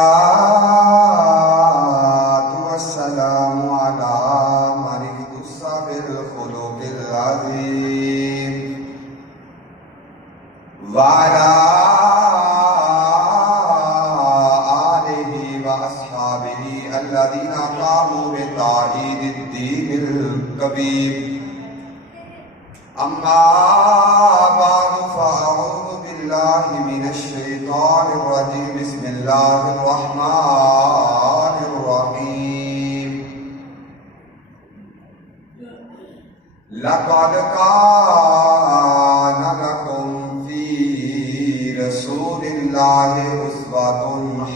الصلاة والسلام على من اختص بالخلق العظيم وعلى آله وأصحابه الذين قاموا بتعييد الدين الكبير. أما بعد فأعوذ بالله من الشيطان الرجيم. بسم الله الرحمن الرحيم. لقد كان لكم في رسول الله أسوة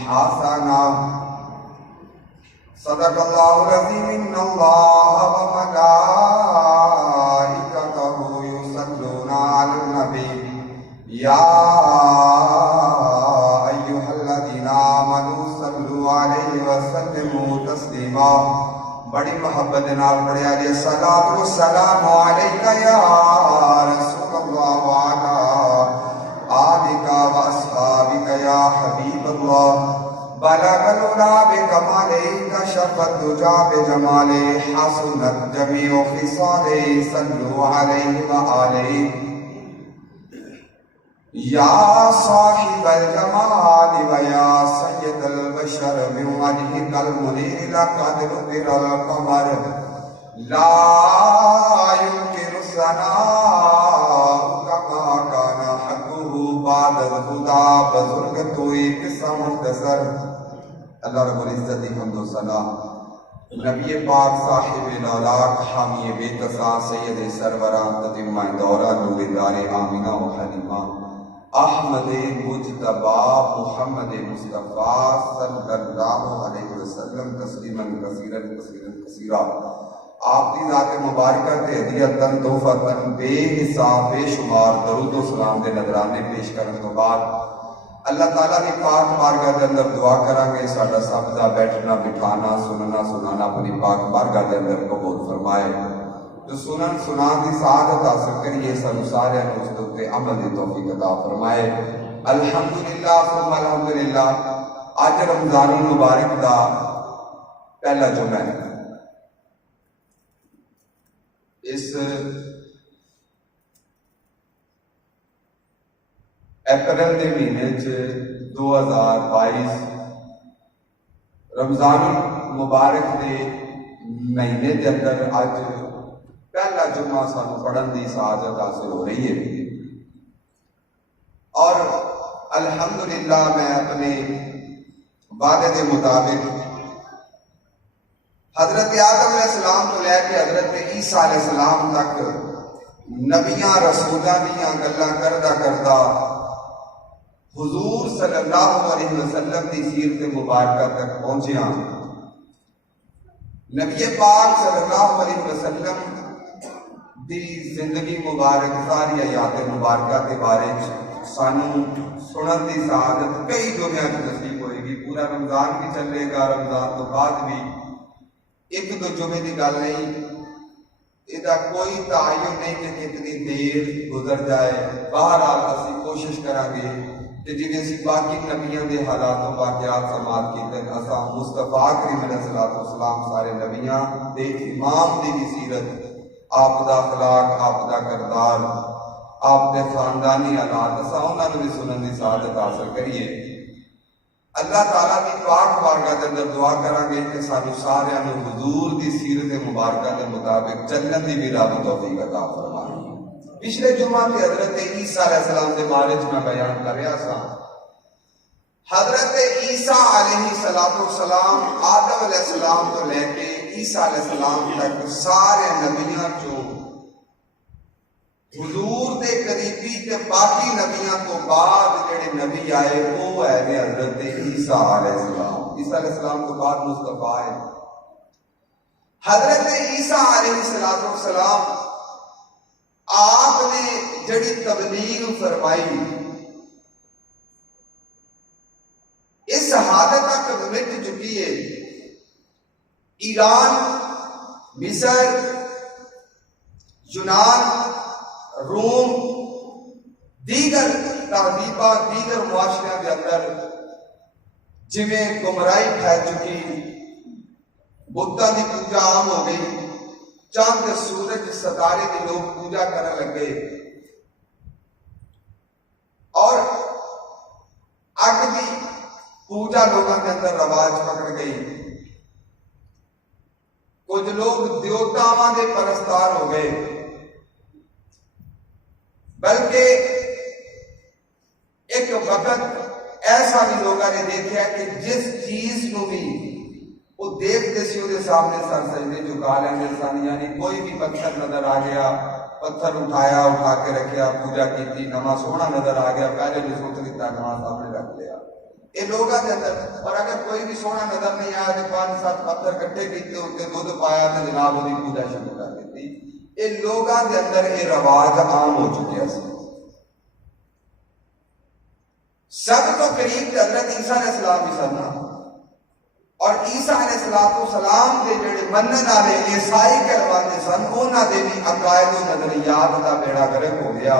حسنة. صدق الله العظيم. إن الله وملائكته يصلون على النبي يا أيها الذين آمنوا صلوا عليه وسلموا تسليما. بڑی محبت نال پڑھیا جی الصلاۃ والسلام علیک یا رسول اللہ وعلی آلک واصحابک یا حبیب اللہ. بلغ العلا بکمالہ کشف الدجی بجمالہ حسنت جمیع خصالہ صلوا علیہ وآلہ. یا صاحب الجمال ویا سید البشر من وجهک المنیر لقد نذر القمر لا يمكن ثناؤک ما کان حقہ بعد الخدا. بزرگ تو ایک قصہ مختصر. اللہ رب العزت کی حمد و ثنا نبی پاک صاحب الاولاق حامی بے قصا سید سروران تتمہ دورہ نور دار آمینہ و حلیمہ احمد مجتبی محمد مصطفیٰ صلی اللہ علیہ وسلم تسلیما کثیرا کثیرا کثیرا. آپ کی ذات مبارکہ تے ہدیتاً تحفتاً بے حساب بے شمار درود و سلام دے نذرانے پیش کرنے تو بعد اللہ تعالیٰ کی پاک بارگاہ کے اندر دعا کریں گے ساڈا سب دا بیٹھنا بٹھانا سننا سنانا اپنی پاک بارگاہ کے اندر قبول فرمائے. جو سنن سنان دی سعادت حاصل کریے سن سارے اس تے عمل دی توفیق عطا فرمائے. الحمدللہ ثم الحمدللہ. اج رمضان المبارک دا پہلا جمعہ ہے. اس اپریل دے مہینے 2022 رمضان المبارک دے مہینے دے اندر اج پہلا جمعہ سانو پڑھن دی سعادت حاصل ہو رہی ہے. اور الحمدللہ میں اپنے وعدے کے مطابق حضرت آدم علیہ السلام تو لے کے حضرت عیسیٰ علیہ السلام تک نبیاں رسولاں دیاں گلاں کردا کردا حضور صلی اللہ علیہ وسلم کی سیرت مبارکہ تک پہنچیا. نبی پاک صلی اللہ علیہ وسلم دی زندگی مبارک ساری حیات مبارکہ کے بارے سانو سنن دی سعادت کئی دنیا کی نصیب ہوئے گی. پورا رمضان بھی چلے گا، رمضان تو بعد بھی ایک دو جمعے کی گل نہیں. یہ کوئی تعین نہیں کہ کتنی دیر گزر جائے. بہرحال اسی کوشش کریں گے کہ جنہیں اسی باقی نبیوں کے حالات و واقعات سماعت کیتے اساں مصطفیٰ کریم علیہ السلام سارے نبیاں دے امام دی سیرت، آپ دا اخلاق، آپ دا کردار، آپ دے خاندانی حالات اساں انہاں نوں بھی سنن دی سعادت حاصل کریے. اللہ تعالیٰ کی پاک بارگاہ کے اندر دعا کریں گے کہ سانو سارے نوں حضور دی سیرت مبارکہ کے مطابق چلن دی بھی رب توفیق عطا فرمائے. پچھلے جمعہ کی حضرت عیسیٰ علیہ السلام کے بارے میں بیان کر رہا سا. حضرت عیسیٰ علیہ السلام آدم علیہ السلام تو لے کے عیسیٰ علیہ السلام تک سارے نبیاں جو حضور دے قریبی تے باقی نبیاں تو بعد جڑے نبی آئے وہ ہے حضرت عیسیٰ علیہ السلام. عیسیٰ علیہ السلام تو بعد مصطفیٰ ہے. حضرت عیسیٰ علیہ السلام آپ نے جڑی تبلیغ فرمائی اس حد تک مٹ چکی ہے ایران، مصر، یونان، روم، دیگر تہذیباں، دیگر معاشرے کے اندر جویں گمراہی پھیل چکی، بتاں دی پوجا عام ہو گئی، چاند سورج ستارے کے لوگ پوجا کرنے لگے، اور اگ دی پوجا لوگوں کے اندر رواج پکڑ گئی۔ کچھ لوگ دیوتاواں دے پرستار ہو گئے، بلکہ ایک وقت ایسا بھی لوگوں نے دیکھا کہ جس چیز کو بھی وہ دیکھتے سی وہ سامنے سر سجدے جھکا لیندے سن، یعنی کوئی بھی پتھر نظر آ گیا، پتھر اٹھایا، اٹھا کے رکھیا، پوجا کی، نواں سونا نظر آ گیا، پہلے بھی سوچ لیتا، نواں سامنے رکھ لیا۔ یہ لوگوں کے اندر، اور اگر کوئی بھی سونا نظر نہیں آیا تو 5-7 پتھر کٹھے کیتے، اس کے دودھ پایا تو جناب وہ پوجا شروع کر دیتی۔ یہ لوگوں کے اندر یہ رواج عام ہو چکے ہیں۔ سب تو قریب حضرت عیسیٰ علیہ السلام بھی سن، اور عیسیٰ علیہ السلام کے جڑے منن والے عیسائی کہلواتے سن، انہاں دے بھی عقائد و نظریات کا بیڑا گرک ہو گیا۔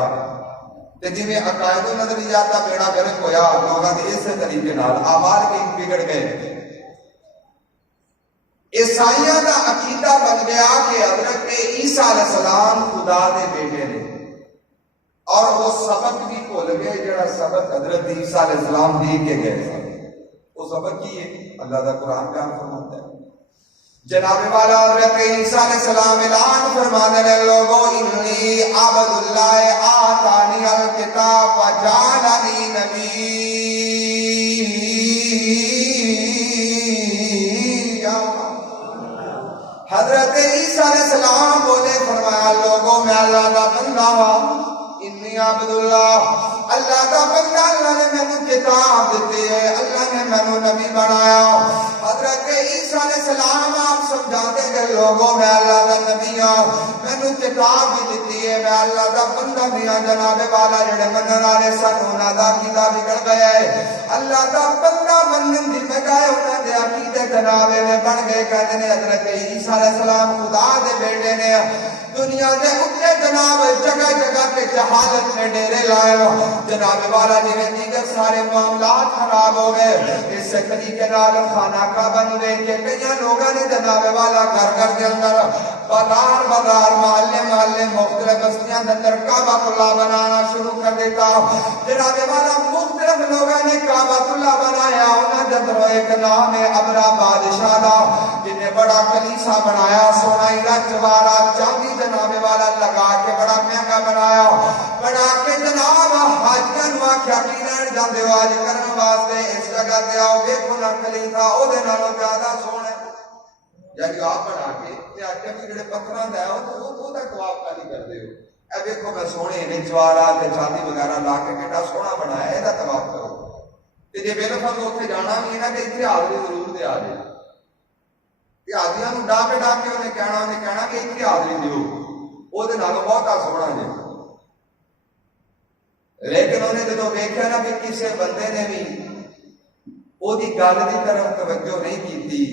تے جویں عقائد و نظریات کا بیڑا گرک ہویا، لوگاں دے اسی طریقے نال اعمال بھی بگڑ گئے۔ عیسائیاں دا عقیدہ بن گیا کہ حضرت عیسیٰ علیہ السلام خدا دے بیٹے نے، اور وہ سبق بھی بھول گئے جڑا سبق حضرت عیسیٰ علیہ السلام دے کے گئے تھے۔ وہ سبق کی ہے، اللہ دا قرآن بیان فرماتا ہے۔ جناب والا حضرت عیسیٰ علیہ السلام اعلان فرمانے لے، لوگو انی عبد اللہ آتانی الکتاب وجعلنی نبیّا۔ حضرت عیسیٰ علیہ السلام بولے، فرمایا لوگو میں اللہ دا بندہ ہوں، انی عبد اللہ دا بندہ، اللہ نے میں نے کتاب دیتے ہے، اللہ نے میں نے نبی بنایا۔ حضرت عیسیٰ علیہ السلام آپ سمجھاتے گئے، لوگوں میں اللہ دا نبی ہوں، میں نے کتاب بھی دیتی ہے، میں اللہ دا بندہ بھی ہوں۔ جناب والا جڑے منن والے سن، انہاں دا عقیدہ بگڑ گیا ہے، اللہ دا بندہ منن دی بجائے انہاں دے عقیدے جناب میں بن گئے، کہتے ہیں حضرت عیسیٰ علیہ السلام خدا دے بیٹے نے۔ دنیا دے اتے جناب جگہ جگہ پہ جہالت میں ڈیرے لائے، جناب والا جی نے دیگر سارے معاملات خراب ہو گئے۔ اس طریقے نال خانہ کعبہ نو دیکھ کے کئی لوگوں نے جناب والا گھر گھر کے اندر، بازار بازار، محلے محلے، مختلف بستیاں کے اندر کعبہ اللہ بنانا شروع کر دیتا۔ جناب والا مختلف لوگوں نے کعبہ اللہ بنایا، انہاں دے اندر ایک نام ہے ابرا بادشاہ دا، جن نے بڑا کلیسا بنایا، سونا ہیرا جواہرات چاندی جناب والا لگا کے بڑا مہنگا بنایا، بنا کے جناب حاجیاں نو آکھیا کی لین جاندے ہو حج کرن واسطے، اس جگہ تے آؤ، دیکھو نا کلیسا او دے نالوں زیادہ سونا ہے۔ یعنی آپ بنا کے تے آکھیا کہ جڑے پتھراں دا ہے او دا طواف نہیں کردے ہو، اے دیکھو میں سونے نے جواہرات تے چاندی وغیرہ لا کے کیڑا سونا بنایا، اے دا طواف کرو۔ تے جے بے لفظ اوتھے جانا بھی ہے نا کہ اتنے حاضری ضرور دے آ جائے، تے حاضریاں نو ڈا کے انہیں کہنا کہ اتنے حاضری دیو، او دے نالوں بہت سونا جے۔ لیکن انہیں جدو دیکھا نا کہ کسی بندے نے بھی وہ دی گل دی طرف توجہ نہیں کی،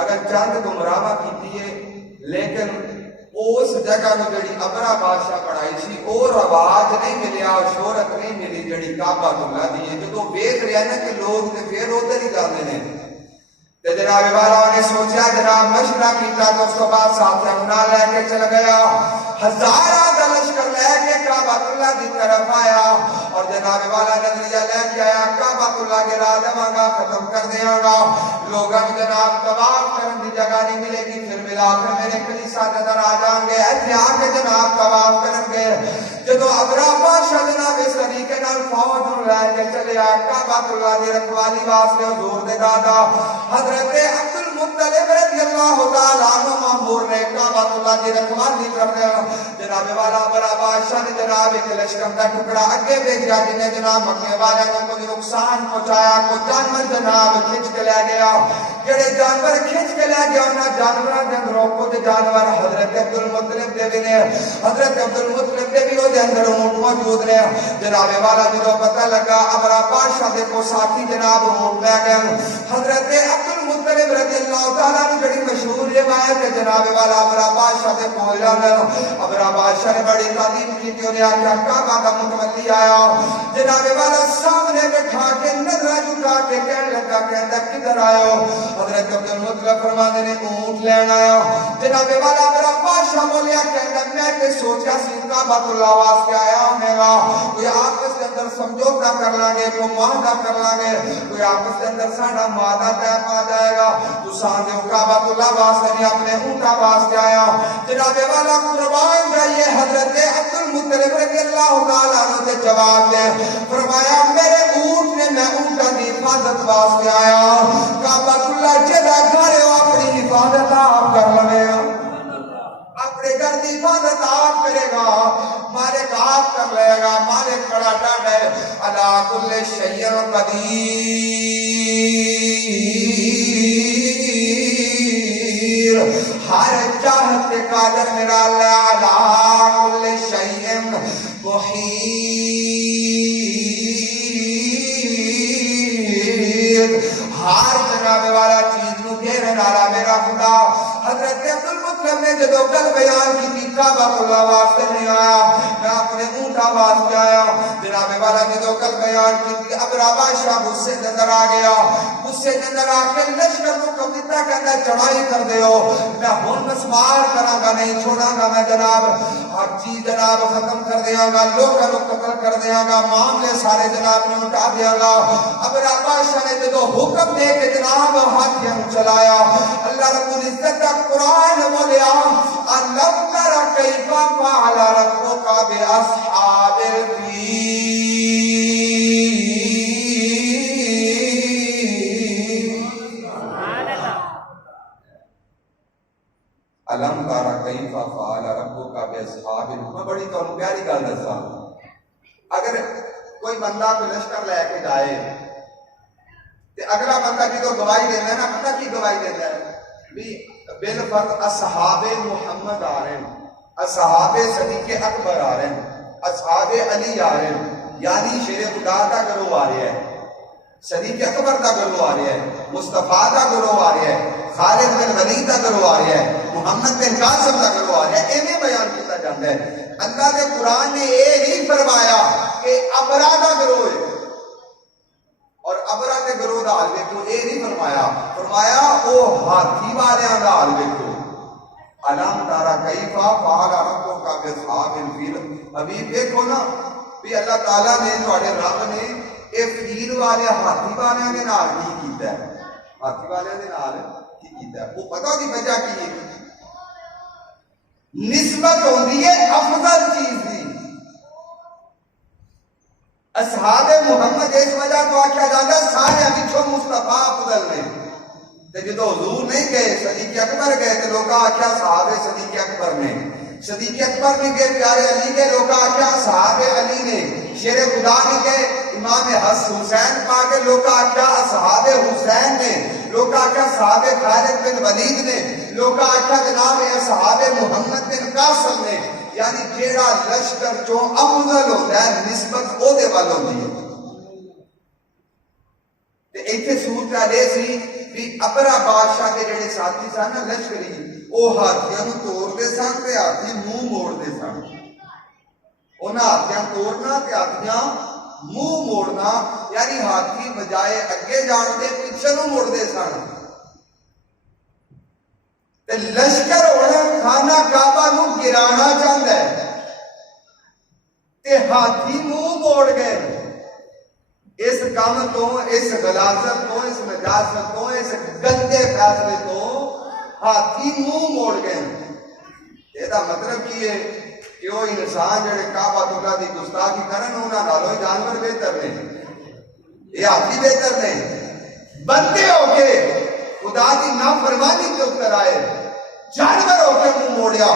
اگر چند گمراہ کی ہے، لیکن اس جگہ میں جڑی ابرا بادشاہ بنائی سی وہ رواج نہیں ملیا، شہرت نہیں ملی جڑی کعبہ اللہ دی ہے۔ جدو ویکھ رہا نا کہ لوگ تے پھر ادھر ہی جاندے نے، تے جناب والا نے سوچا، جناب مشورہ کیتا، تو اس کے بعد ساتھیاں نال لے کے چل گیا، ہزاراں دا لشکر لے کے کعبہ اللہ دی طرف آیا، اور جناب والا نظریہ لے کے آیا، کعبہ اللہ کے راہ دواں گا، ختم کر دیاں گا، لوگاں جناب طواف کرن دی جگہ نہیں ملے گی، پھر ملا کر میرے کلیسا نظر آ جان گے، ایتھے آ کے جناب طواف کرن گے۔ جدو ابرا بادشاہ جناب اس طریقے نال فوج نوں لے کے چلیا کعبہ اللہ دی رکھوالی واسطے، حضور دے دادا حضرت عبد المطلب رضی اللہ تعالی عنہ مامور نے کعبہ اللہ دی رکھوالی کرتے جناب والا ابرا بادشاہ نے جناب ایک لشکر کا ٹکڑا اگے بھیجا، جن نے جناب مکے والے کو کوئی نقصان پہنچایا، کوئی جانور جناب کھچ کے لے گیا، جڑے جانور کھچ کے لے گیا انہاں جانوراں دے اندر کچھ جانور حضرت عبد المطلب دے بھی نے، حضرت عبد المطلب دے بھی او دے اندر اونٹ موجود نے۔ جناب والا جدوں پتہ لگا ابرا بادشاہ دے کو ساتھی جناب اونٹ لے گئے، حضرت عبد المطلب رضی اللہ تعالیٰ عنہ جڑی مشہور فرمایا کہ جناب والا ابرا بادشاہ دے کول جانا. ابرا بادشاہ نے بڑی تعظیم کی کہ انہیں آکھیا کعبہ کا متولی آیا. جناب والا سامنے بٹھا کے نظر جھکا کے کہنے لگا کہندا کدھر آیا؟ حضرت عبد المطلب فرماتے نے اونٹ لین آیا. جناب والا ابرا بادشاہ بولیا کہندا میں کہ سوچا سی کعبہ اللہ واسطے آیا ہونے گا, کوئی آپس کے اندر سمجھوتا کر لیں گے, کوئی معاہدہ کر لیں گے, کوئی آپس کے اندر ساڑھا معاہدہ طے پا جائے گا. تو ساندے کعبہ اللہ واسطے نہیں اپنے اونٹا واسطے آیا. جناب والا قربان جائیے حضرت عبد المطلب رضی اللہ تعالیٰ عنہ سے جواب دے فرمایا میرے اونٹ نے میں اونٹا کی حفاظت واسطے آیا. کعبہ اللہ جدا گھر اپنی حفاظت آپ کر لے گا, اپنے گھر کی حفاظت آپ کرے گا, مالک آپ کر لے گا. مالک بڑا ڈاڈا ہے. علی کل شیء قدیر, ہر چاہت کے قادر میرا اللہ. علی کل شیء محیط, ہر جناب والا چیز نو گھیرنے والا میرا خدا. حضرت عبد المطلب نے جدو گل بیان کی تھی کعبہ اللہ واسطے نہیں آیا, میں اپنے اونٹا واسطے آیا. جناب والا جدو گل بیان کی تھی ابرا بادشاہ غصے کے اندر آ گیا. غصے کے اندر آ کے لشکر کو کبیتا کہتا چڑھائی کر دیو, میں ہن مسمار کراں گا نہیں چھوڑاں گا, میں جناب ہر چیز جناب ختم کر دیاں گا, لوگوں کو قتل کر دیاں گا, معاملے سارے جناب نے اٹھا دیاں گا. ابرا بادشاہ نے جدو حکم دے کے جناب ہاتھیاں چلایا, اللہ رب العزت کا قرآن بولیا أَلَمْ تَرَ كَيْفَ فَعَلَ رَبُّكَ بِأَصْحَابِ الْفِيلِ. أَلَمْ تَرَ كَيْفَ فَعَلَ رَبُّكَ بِأَصْحَابِ الْفِيلِ. میں بڑی تو پیاری گل دساں, اگر کوئی بندہ کوئی لشکر لے کے جائے تے اگلا بندہ جدو گواہی دینا ہے نا, پتہ کی گواہی دیتا ہے بھی بالفرض اصحاب محمد آ رہے ہیں, اصحاب صدیق اکبر آ رہے ہیں, اصحاب علی آ رہے ہیں, یعنی شیر خدا کا گروہ آ رہا ہے, صدیق اکبر کا گروہ آ رہا ہے, مصطفیٰ کا گروہ آ رہا ہے, خالد بن ولید کا گروہ آ رہا ہے, محمد بن قاسم کا گروہ آ رہا ہے. ایویں بیان کیا جاتا ہے. اللہ کے قرآن نے یہ نہیں فرمایا کہ ابرا کا گروہ ہے اور ابرا کے گروہ دا حال دیکھو, یہ نہیں فرمایا. فرمایا او ہاتھی والیاں دا حال دیکھو. الم تارا کیف فعل ربک باصحاب الفیل. ابھی دیکھو نا بھی اللہ تعالیٰ نے تھوڑے رب نے اے فیل والے ہاتھی والیاں دے نال کی کیتا ہے, ہاتھی والیاں دے نال کی کیتا ہے. وہ پتہ کی وجہ کی ہے, نسبت ہوندی ہے افضل چیز دی. اصحاب محمد اس وجہ تو آکھا جاتا ہے سارے پچھوں مصطفیٰ افضل نے. تے جدو حضور نہیں گئے صدیق اکبر گئے تے لوگ آکھا صحابہ صدیق اکبر نے, صدیق اکبر نے گئے پیارے علی گئے, لوگ آکھا صحابہ علی نے, شیر خدا نے گئے امام حسین پا کے, لوگ آکھا صحابہ حسین نے, لوگ آکھا صحابہ خالد بن ولید نے, لوگ آکھا جناب صحابہ محمد بن قاسم نے. یعنی جیڑا لشکر جو افضل ہوتا ہے نسبت او دے وال ہوندی ہے. تے ایتھے صورت یہ سی بھی ابرا بادشاہ دے جڑے ساتھی سن نا لشکری, او ہاتھیاں نوں توڑدے سن تے ہاتھی منہ موڑدے سن. انہاں ہاتھیاں توڑنا تے ہاتھیاں منہ موڑنا, یعنی ہاتھی بجائے اگے جان دے پیچھے نوں موڑدے سن. تے لشکر ہونا خانہ کعبہ نو گرانا چاہتا ہے تے ہاتھی منہ موڑ گئے. اس کام تو, اس غلاظت تو, اس نجاست تو, اس گندے فیصلے تو ہاتھی منہ موڑ گئے. یہ مطلب کی ہے کہ وہ انسان جڑے کعبہ اللہ دی گستاخی کرن انہاں نالوں جانور بہتر نے, یہ ہاتھی بہتر نے. بندے ہو کے خدا کی نافرمانی کے اوپر آئے, جانور ہو کے منہ موڑیا.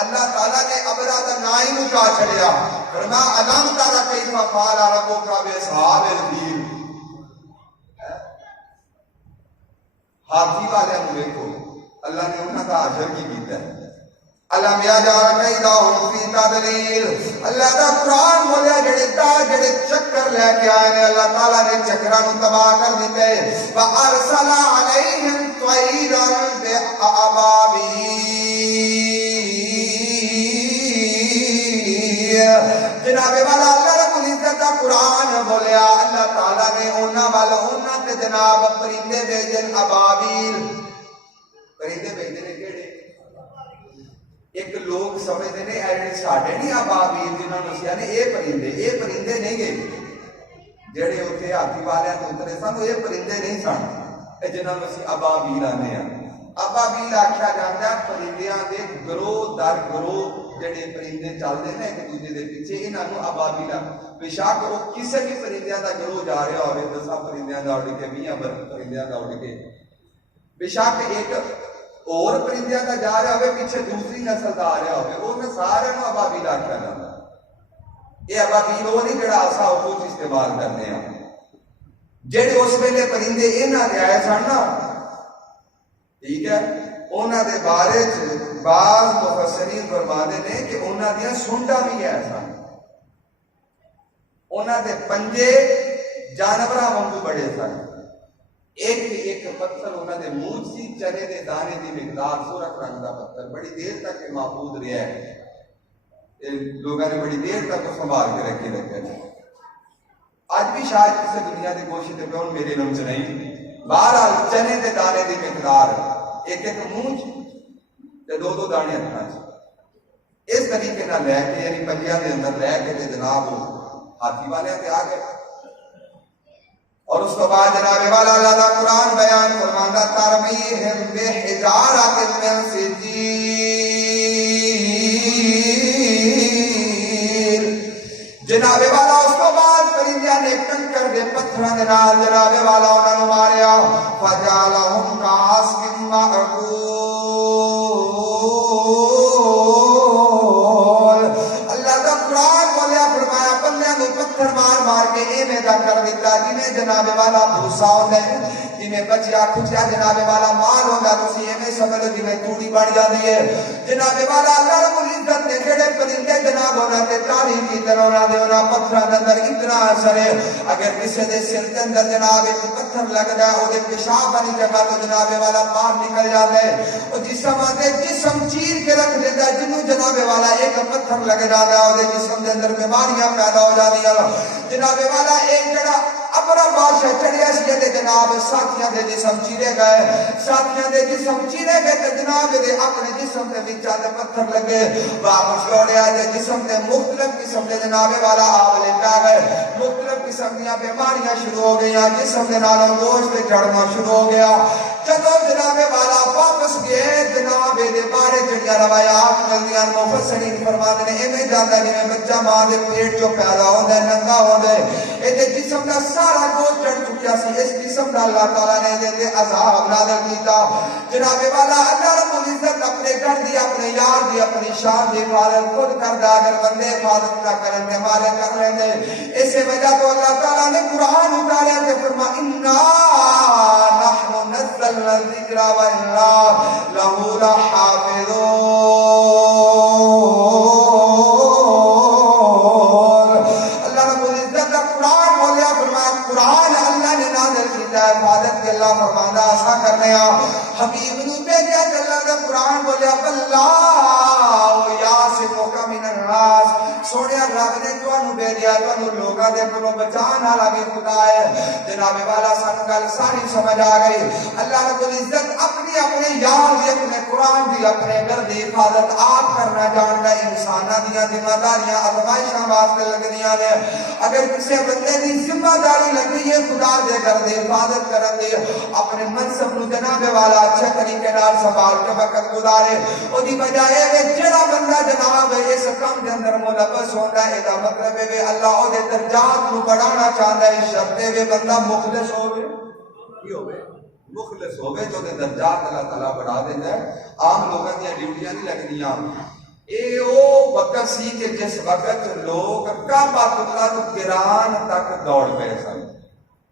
اللہ تعالیٰ نے ابرا کا نا ہی اٹھا چھڑیا. فرمایا الم تر کیف فعل ربک باصحاب الفیل. ہاتھی والے کو دیکھو اللہ نے انہاں کا اجر کی کیتا ہے. علم یجعل کیدہم فی تضلیل. اللہ کا قرآن بولیا جڑے چکر لے کے آئے نے اللہ تعالیٰ نے چکراں نوں تباہ کر دیتے. وارسل علیہم طیرا جناب والا اللہ رب العزت کا قرآن بولیا اللہ تعالیٰ نے انہاں والا انہاں تے جناب پرندے بھیجن ابابیل پرندے بھیجنے نے کیڑے ایک لوگ سمجھتے ہیں ایڈے ساڑھے نہیں ابابیل جنہوں نے سیا نے اے پرندے نہیں گئے جڑے ہوتے ہاتھی والے تو اترے سن یہ پرندے نہیں سن جنہوں نے سی ابابیل آنے ہیں ابابیل آکھیا جاندا ہے پرندیاں دے گروہ در گروہ جڑے پرندے چلتے ہیں ایک دوسرے دے پیچھے انہاں نوں ابابیل بے شک وہ کسے بھی پرندیاں دا گروہ جا رہا ہوئے 10 پرندیاں دا اڑ کے 20 پرندیاں دا اڑ کے بے شک ایک اور پرندیاں دا جا رہا ہوئے پیچھے دوسری نسل دا آ رہا ہوئے انہاں سارے نوں ابابیل آکھیا جاندا یہ ابابیل وہ نہیں جڑا اساں اوپر استعمال کرتے ہیں جڑے اس ویلے پرندے انہاں دے آئے سن نا ٹھیک ہے انہاں دے بارے بعض مفسرین فرماتے ہیں کہ انہاں دیاں سونڈاں بھی ہے سن انہاں دے پنجے جانوراں وانگوں بڑے سن ایک پتھر انہاں دے منہ سی چنے دے دانے دی مقدار سرخ رنگ دا پتھر بڑی دیر تک محفوظ رہا ہے لوگوں نے بڑی دیر تک سنبھال کے رکھے آج بھی شاید کسی دنیا کی کوشش پہ ہوں میرے نام چ نہیں بہرحال چنے دے دانے دی مقدار ایک منہ تے دو دانے ہاتھاں اس طریقے نہ لے کے یعنی پنجیاں دے اندر لے کے تے جناب ہاتھی والے تے آ گئے اور اس کے بعد جناب والا اللہ کا قرآن بیان فرماتا ترمیہم بحجارۃ من سجیل جناب والا اس کو بعد پرندیاں نے کنکر دے پتھراں دے نال جناب والا انہاں نوں ماریا فجعلہم کعصف مأکول اللہ کا قرآن بولیا فرمایا بندیاں نوں پتھر مار مار کے ایویں دا کر دتا جویں جناب والا بھوسا ہوندا ہے جویں بچیا کھچیا جناب والا مال ہوندا تسی ایویں سمجھ لو جویں توڑی بن جاندی ہے جناب والا اللہ رب العزت نے جڑے پرندے جناب انہاں تے تعریف کی انہاں دے انہاں پتھراں دے اندر اتنا اثر ہے اگر کسی دے سر دے اندر جناب ایک پتھر لگدا ہے او دے پیشاب والی جگہ تو جناب والا باہر نکل جاندا ہے او جسم چیر کے رکھ دیندا ہے جنوں جناب والا ایک پتھر لگ جاندا ہے او دے جسم دے اندر بیماریاں پیدا ہو جاندیاں جناب والا ایک جڑا اپنا بادشاہ چڑھیا سی تے جناب ساتھیاں دے جسم چیرے گئے تے جناب دے اپنے جسم دے وچ تے پتھر لگے واپس لوٹیا تے جسم دے مختلف قسم دے جناب والا آولے پا گئے مختلف قسم دیاں بیماریاں شروع ہو گئیاں جسم دے نال گوشت چڑھنا شروع ہو گیا جدوں جناب والا واپس گئے جناب دے بارے جڑیاں روایات ملدیاں مفسرین فرماتے ہیں ایویں جاندا جویں بچہ ماں دے پیٹ چوں پیدا ہوندا ہے ننگا ہوندا ہے اے جسم دا سارا گوشت چڑھ چکیا سی اس قسم دا اللہ تعالی نے دے تے عذاب نازل کیتا جناب والا اللہ رب العزت اپنے گھر دی اپنے یار دی اپنی شان دی حفاظت خود کردا اگر بندے حفاظت نہ کرن تے مالے کر لیندے اسی وجہ تو اللہ تعالی نے قرآن اتاریا تے فرما انا نحن نزلنا الذکر وانا له لحافظون اللہ رب العزت کا قرآن بولیا فرمایا قرآن اللہ نے نازل کیتا ہے حفاظت کے اللہ فرماندا ایسا کرنے حبیب نو بھیجا تے اللہ کا قرآن بولیا واللہ یاسمک من الناس سونیا رب نے تانوں بھیجا تانوں لوکاں دے کولوں بچان والا بھی خدا ہے جناب والا سن گل ساری سمجھ آ گئی اللہ رب العزت اپنے یار دی اپنے قرآن دی اپنے گھر دی حفاظت آپ کرنا جاندا ہے انساناں دیاں ذمہ داریاں ازمائشاں واسطے لگدیاں نے اگر کسی بندے دی ذمہ داری لگی ہے خدا دے گھر دی حفاظت کرن دی اپنے منصب نو جناب والا اچھے طریقے نال سنبھال کے وقت گزارے او دی بجائے کہ جڑا بندہ جناب اس کام دے اندر ملوث ہوندا ہے دا مطلب ہے اللہ او دے درجات نو بڑھانا چاہندا ہے شرط ہے بندہ مخلص ہوے کی ہوے مخلص ہوے جو دے درجات اللہ تعالی بڑھا دیندا ہے عام لوگاں دی ڈیوٹیاں نہیں لگدیاں اے او وقت سی کہ جس وقت لوگ کعبۃ اللہ گران تک دوڑ پئے سن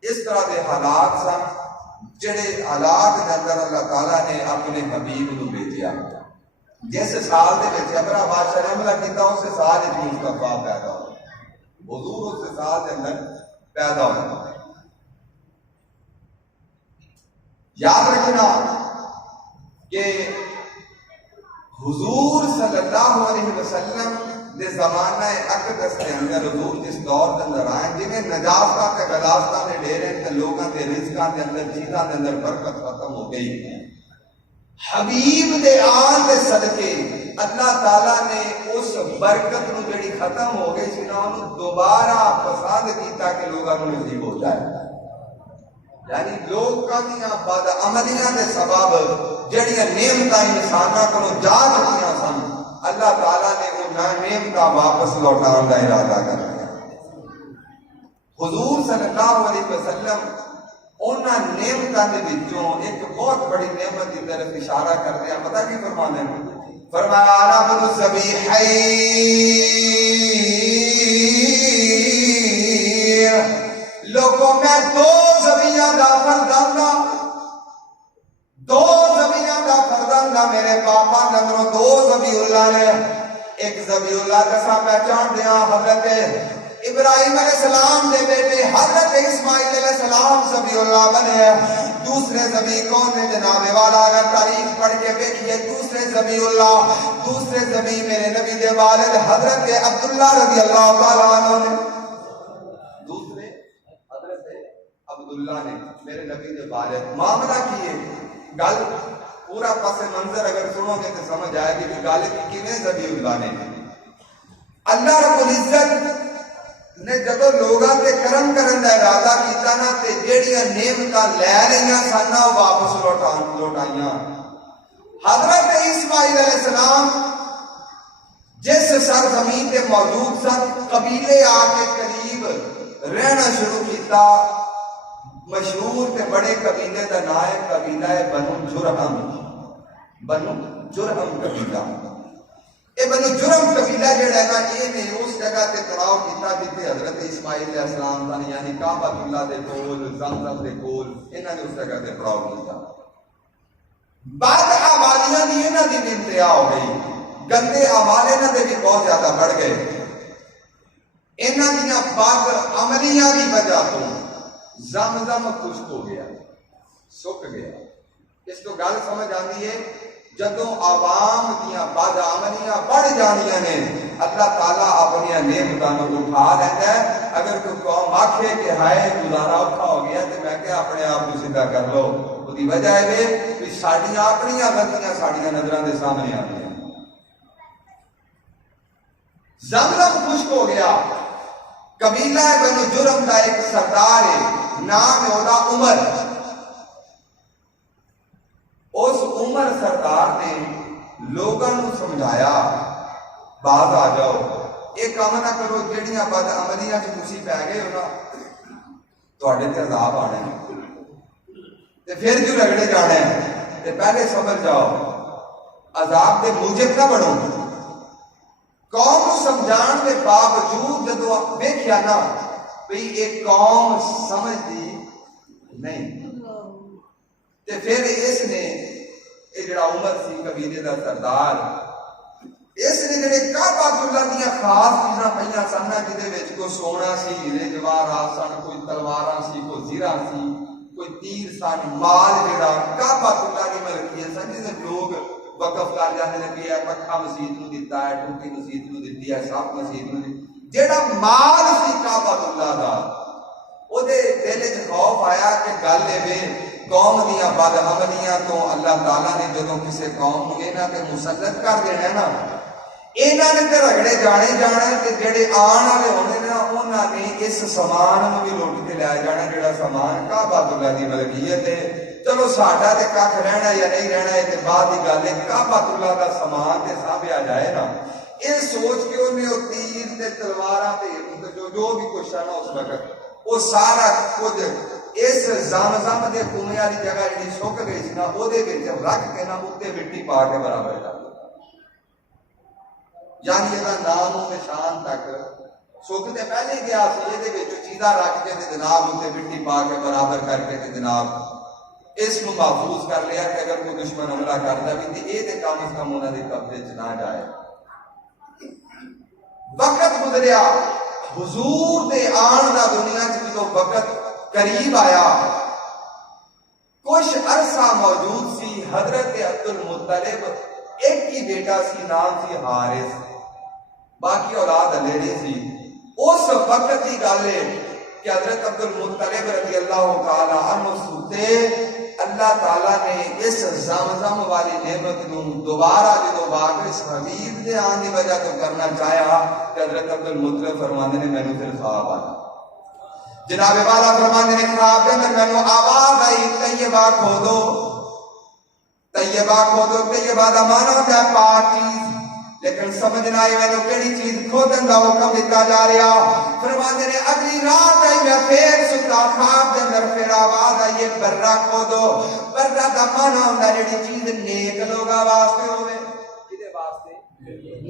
اس طرح دے حالات سن جڑے حالات دے اندر اللہ تعالی نے اپنے حبیب نو بھیجیا جس سال دے وچ ابرا بادشاہ نے حملہ کیتا اس سال وچ مصطفیٰ پیدا ہوا حضور اس سال دے اندر پیدا ہوا یاد رکھنا کہ حضور صلی اللہ علیہ وسلم دے زمانہ اقدس کے اندر حضور جس دور کے اندر آئے جنہیں نجاستہ تے غلاستہ نے ڈیرے تے لوگاں دے رزقاں دے اندر چیزاں دے اندر برکت ختم ہو گئی. حبیب دے آن دے صدقے اللہ تعالیٰ نے اس برکت نو جڑی ختم ہو گئی سی نا انہوں دوبارہ پسند کیتا کہ لوگاں نو نصیب ہو جائے. یعنی لوگاں دیاں بد عملیاں دے سبب جڑیاں نعمتاں انساناں کو جا چکیاں سن اللہ تعالیٰ نے وہ نعمتاں واپس لوٹان کا ارادہ کر دیا. حضور صلی اللہ علیہ وسلم انہاں نعمتاں دے وچوں ایک بہت بڑی نعمت کی طرف اشارہ کر دیا. پتہ کی فرمانے ہیں؟ فرمایا انا بن الذبیحین لوگوں میں دو زبیاں دا فرداندہ میرے پاپا نظروں دو زبی اللہ نے. ایک زبی اللہ جیسا پہچان دیا حضرت ابراہیم علیہ السلام دے بیٹے حضرت اسماعیل علیہ السلام زبی اللہ بنے ہیں. دوسرے زبی کون ہے جناب والا؟ اگر تاریخ پڑھ کے دیکھیے دوسرے زبی اللہ، دوسرے زبی میرے نبی دے والد حضرت عبداللہ رضی اللہ تعالیٰ عنہ نے. دوسرے حضرت عبداللہ نے میرے نبی دے والد. معاملہ کیے گل پورا پس منظر اگر سنو گے تو سمجھ آئے گی کہ گل کی کیویں زبی اللہ نے. اللہ رب العزت نے جب لوگاں تے کرم کرن دا ارادہ کیتا نا تے جیڑیاں نعمتاں لے لیاں سن واپس لوٹائیاں. حضرت اسماعیل علیہ السلام جس سرزمین تے موجود سن قبیلے آ کے قریب رہنا شروع کیتا. مشہور تے بڑے قبیلے دا نام ہے قبیلہ بنو جرہم. بنو جرہم قبیلہ. یہ بنو جرہم قبیلہ جڑا ہے نا یہ نے اس جگہ تے تراؤ کیتا جتے حضرت اسماعیل علیہ السلام تھا یعنی کعبہ اللہ دے کول زمزم دے کول انہاں نے اس جگہ تے تراؤ کیتا. بعد اعمالیاں دی انہاں دی انتہا ہو گئی. گندے اعمال انہاں دے بھی بہت زیادہ بڑھ گئے. انہاں دیاں بد عملیاں دی وجہ تو زمزم خشک ہو گیا، سک گیا. اس کو گل سمجھ آتی ہے جدوں عوام دیاں بد عملیاں بڑھ جانیاں نے اللہ تعالیٰ اپنی نعمتاں نوں اٹھا لیتا ہے. اگر کوئی قوم آکھے کہ ہائے گزارا اوکھا ہو گیا تو میں کہ اپنے آپ کو سیدھا کر لو. اس کی وجہ ہے کہ ساڈیاں اپنیاں غلطیاں ساڈیاں نظراں دے سامنے آتی ہیں. زمزم خشک ہو گیا. قبیلہ بنو جرم کا ایک سردار ہے نام ہے اودا عمر. اس عمر سردار نے لوگاں نو سمجھایا باز آ جاؤ ایک کام نہ کرو جڑیاں بد عملیاں چ تسی پی گئے ہو نا تواڈے تے عذاب آنے تے پھر جو رگڑے جانے تے پہلے سمجھ جاؤ عذاب دے موجب نہ بنو. قوم سمجھان کے باوجود جدو ویکھیا نا بھئی ایک قوم سمجھدی نہیں تے پھر اس نے یہ جڑا عمر سی قبیلے دا سردار اس نے جڑے کعبہ اللہ دیاں خاص چیزاں پئیاں سن جدے وچ کوئی سونا سی ہیرے جواہرات سن کوئی تلواراں سی کوئی زیرہ سی کوئی تیر سن مال جڑا کعبہ اللہ دی ملکیت سن جس لوگ وقف کر جاندے نے کہ یہ پکھا مسجد نو دیتا ہے ٹوٹی مسجد نو دیتی ہے سب مسجد نو جیڑا مال سی کعبہ اللہ دا او دے دل وچ خوف آیا کہ گل اے قوم دیاں بد عملیاں تو اللہ تعالیٰ نے جدوں کسے قوم نو انہاں تے مسلط کر دینا ہے نا انہاں نے تے رگڑے جانے تے جڑے آن والے ہونے نا انہاں نے اس سامان نو بھی لوٹ کے لے جانا جڑا سامان کعبہ اللہ دی ملکیت ہے. چلو ساڈا تے کھ رہنا یا نہیں رہنا ہے تے بعد دی گل ہے کعبہ اللہ دا سامان تے سانبھیا جائے نا. یہ سوچ کے انہیں وہ تیر تے تلواراں تے جو بھی کچھ ہے نا اس وقت وہ سارا کچھ اس زمزم دے کنویں والی جگہ جڑی سک گئی سی نا وہ دے وچ رکھ کے نا اوتے مٹی پا کے برابر کر دتا. یعنی یہ نام و نشان تک سک تے پہلے گیا سی یہ دے وچ چیزاں رکھ کے تے جناب اوتے مٹی پا کے برابر کر کے تے جناب اس کو محفوظ کر لیا کہ اگر کوئی دشمن حملہ کرتا بھی تو یہ تے کم از کم انہاں دے قبضے چ نہ جائے. وقت گزریا حضور دے آن دا دنیا چ جدوں وقت قریب آیا کچھ عرصہ موجود سی حضرت المطلب ایک ہی بیٹا سی، نام سی حارث، باقی اولاد ہلے نہیں سی۔ اس وقت کی گل ہے کہ حضرت عبد المطلب رضی اللہ تعالی عنہ سوتے اللہ تعالیٰ نے اس زمزم والی نعمت نو دوبارہ جدو واپس حبیب دے آنے کی وجہ تو کرنا چاہیا کہ حضرت عبد المطلب فرماندے نے مینوں پھر خواب آیا، جناب والا فرماندے نے خواب دے اندر مینوں آواز آئی طیبہ کھودو، طیبہ کھودو، طیبہ دا معنی ہوتا ہے پاک چیز، لیکن سمجھنا ہے میں کیڑی چیز کھودن دا حکم دیتا جا رہا۔ فرماندے نے اگلی رات آئی میں پھر ستا خواب دے اندر پھر آواز آئی برا کھودو، برا دا معنی ہوندا جڑی چیز نیک لوگاں واسطے ہوے، کدے واسطے؟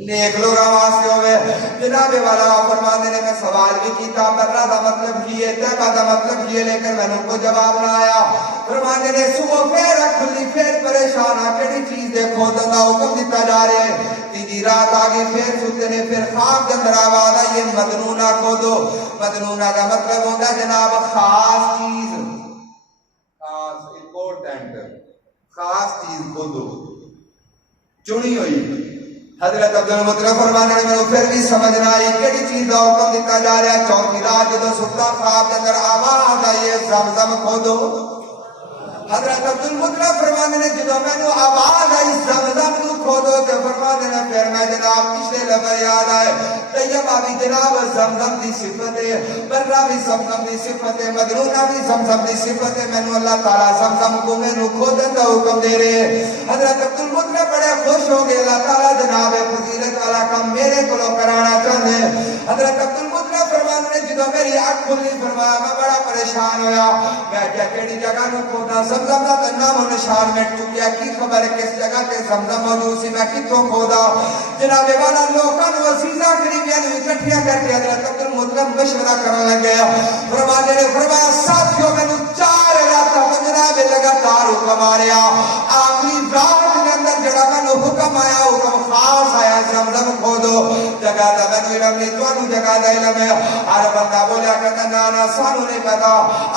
نیک لوگاں واسطے ہوے۔ جناب والا فرماندے نے میں سوال بھی کیتا برا دا مطلب کی ہے، طیبہ دا مطلب کی ہے، لیکن میں نے کوئی جواب نہ آیا۔ فرماندے نے صبح پھر کھلی پھر پریشان آ کیڑی چیز دے کھودن دا حکم دیتا جا رہا ہے۔ تیجی رات آگے پھر ستے نے پھر خواب کے اندر آواز آئی مدنونہ کھودو، مدنونہ کا مطلب ہوتا ہے جناب خاص چیز، خاص امپورٹنٹ خاص چیز کھودو، چنی ہوئی۔ حضرت عبد المطلب فرمانے میں پھر بھی سمجھنا آئی کیڑی چیز کا حکم دیتا جا رہا ہے۔ چوتھی رات جدو ستا خواب کے اندر آواز آئی زمزم کھودو۔ حضرت عبد المطلب فرمانے نے جدو میں نے آواز آئی زمزم نو کھودو تو فرمانے نے پھر میں جناب پچھلے لفظ یاد آئے طیبہ بھی جناب زمزم دی صفت ہے، برا بھی زمزم دی صفت ہے، مدنونہ بھی زمزم دی صفت ہے۔ میں نے اللہ تعالیٰ زمزم کو میں نے کھودن کا حکم دے رہے۔ حضرت عبد المطلب بڑے خوش ہو گئے، اللہ تعالیٰ جناب فضیلت والا کام میرے کو کرانا چاہتے ہیں۔ حضرت عبد المطلب فرمانے نے جدو میری آنکھ کھلی فرمایا میں بڑا پریشان ہویا، میں کیا کیڑی جگہ نو کھودا، زمزم کا نام و نشان مٹ چکیا، کی خبر ہے کس جگہ تے زمزم موجود سی، میں کتوں کھودا۔ جناب والا لوکاں نو عزیزاں قریبیاں نو اکٹھیاں کر کے حضرت عبد المطلب مشورہ کرنے لگے۔ فرمانے نے فرمایا ساتھیوں میں 4 راتاں جناب لگاتار حکم آ رہا، آخری رات کے اندر جڑا میں حکم آیا حکم خاص آیا زمزم کھودو۔ جگہ دا میں علم نہیں، تو جگہ دا علم ہے۔ ہر بندہ بولیا کہتا نا سانو نہیں پتا،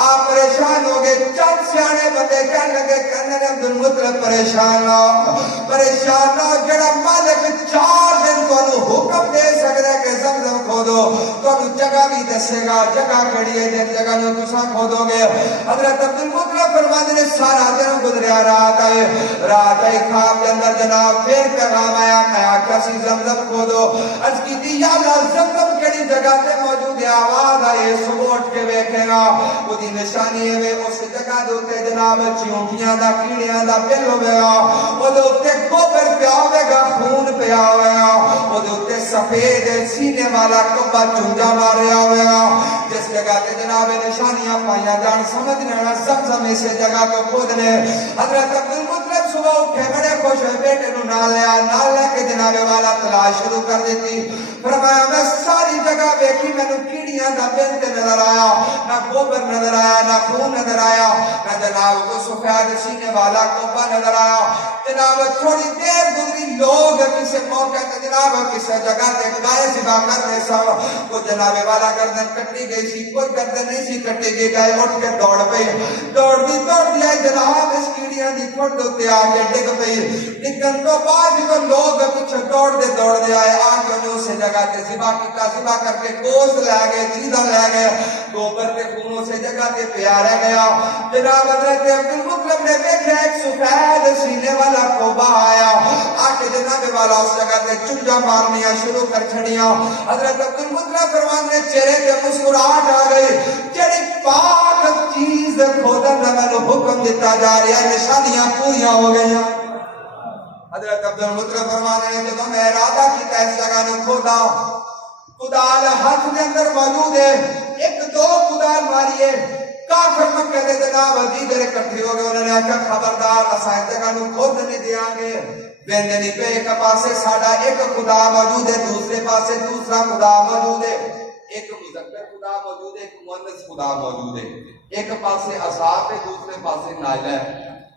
آپ پریشان ہو گئے۔ چند سیانے بندے کہنے لگے کہنے عبد المطلب پریشان نہ پریشان نہ، جڑا مالک 4 دن تو حکم دے سکتا ہے کہ زمزم کھودو تو جگہ بھی دسے گا، جگہ کھڑی ہے جس جگہ نو تساں کھودو گے۔ حضرت عبد المطلب فرماتے نے سارا دن گزریا، رات آئی خواب کے اندر جناب پھر پیغام آیا، میں آکھیا سی زمزم کھودو۔ عرض کی تھی یا اللہ زمزم کیڑی جگہ تے موجود ہے، آواز آئی صبح اٹھ کے ویکھے گا اودی نشانی ہے اس جگہ دے اوتے جناب چیونٹیاں دا کیڑیاں دا پل ہوے گا، اودے اوتے گوبر پیا ہوے گا، خون پیا ہوے گا، اودے اوتے سفید سینے والا کبا چونجا ماریا ہوے گا۔ جس جگہ تے جناب نشانیاں پائیاں جان سمجھ لینا زمزم اس جگہ تو کھودنے۔ حضرت عبد المطلب صبح اٹھے بڑے خوش ہوئے، بیٹے نو نال لے کے جناب والا تلاش شروع کر دیتی۔ فرمایا میں ساری جگہ ویکھی، مینوں کیڑیاں دا پل تے نظر آیا، نہ گوبر نظر آیا، نہ خون نظر آیا، نہ جناب کو سفید سینے والا کبا نظر آیا۔ جناب تھوڑی دیر گزری، لوگ کسی موقع تے جناب کسی جگہ تے گائے ذبح کر رہے سا، کوئی جناب والا گردن کٹی گئی سی، کوئی گردن نہیں سی کٹی گئی، گائے اٹھ کے دوڑ پئی، دوڑ دی آئی جناب اس کیڑیاں دی کھٹ تے آ کے ڈگ پئی۔ ڈگن تو بعد جو لوگ پیچھے دوڑ دے آئے، آ کے اس جگہ تے ذبح کیتا، ذبح کر کے گوشت لے گئے، چیزاں لے گئے، گوبر تے خون سے جگہ تے پیا رہ گیا۔ جناب حضرت عبد المطلب نے دیکھا ایک سفید سینے والا کوبا آیا، آ کے جناب والا اس جگہ تے چنجا مارنیاں شروع کر چھڑیاں۔ حضرت عبد المطلب فرمان نے چہرے تے مسکراہٹ آ گئی، جڑی پاک چیز کھودن دا میں حکم دیتا جا رہا ہے، نشانیاں پوریاں ہو گئی۔ حضرت عبد المطلب فرمانے نے جدوں میں ارادہ کیتا اس جگہ نو کھودا، کدال ہاتھ دے اندر موجود ہے، 1-2 کدال ماریے، کافر مکہ دے جناب دیگر اکٹھے ہو گئے، انہوں نے آکھا خبردار اساں اس جگہ نو کھود نہیں دیاں گے، ویندے نہیں پے، ایک پاسے ساڈا ایک خدا موجود ہے، دوسرے پاسے دوسرا خدا موجود ہے، ایک مذکر خدا موجود ہے، ایک مؤنث خدا موجود ہے، ایک پاسے عذاب ہے، دوسرے پاسے نائل ہے۔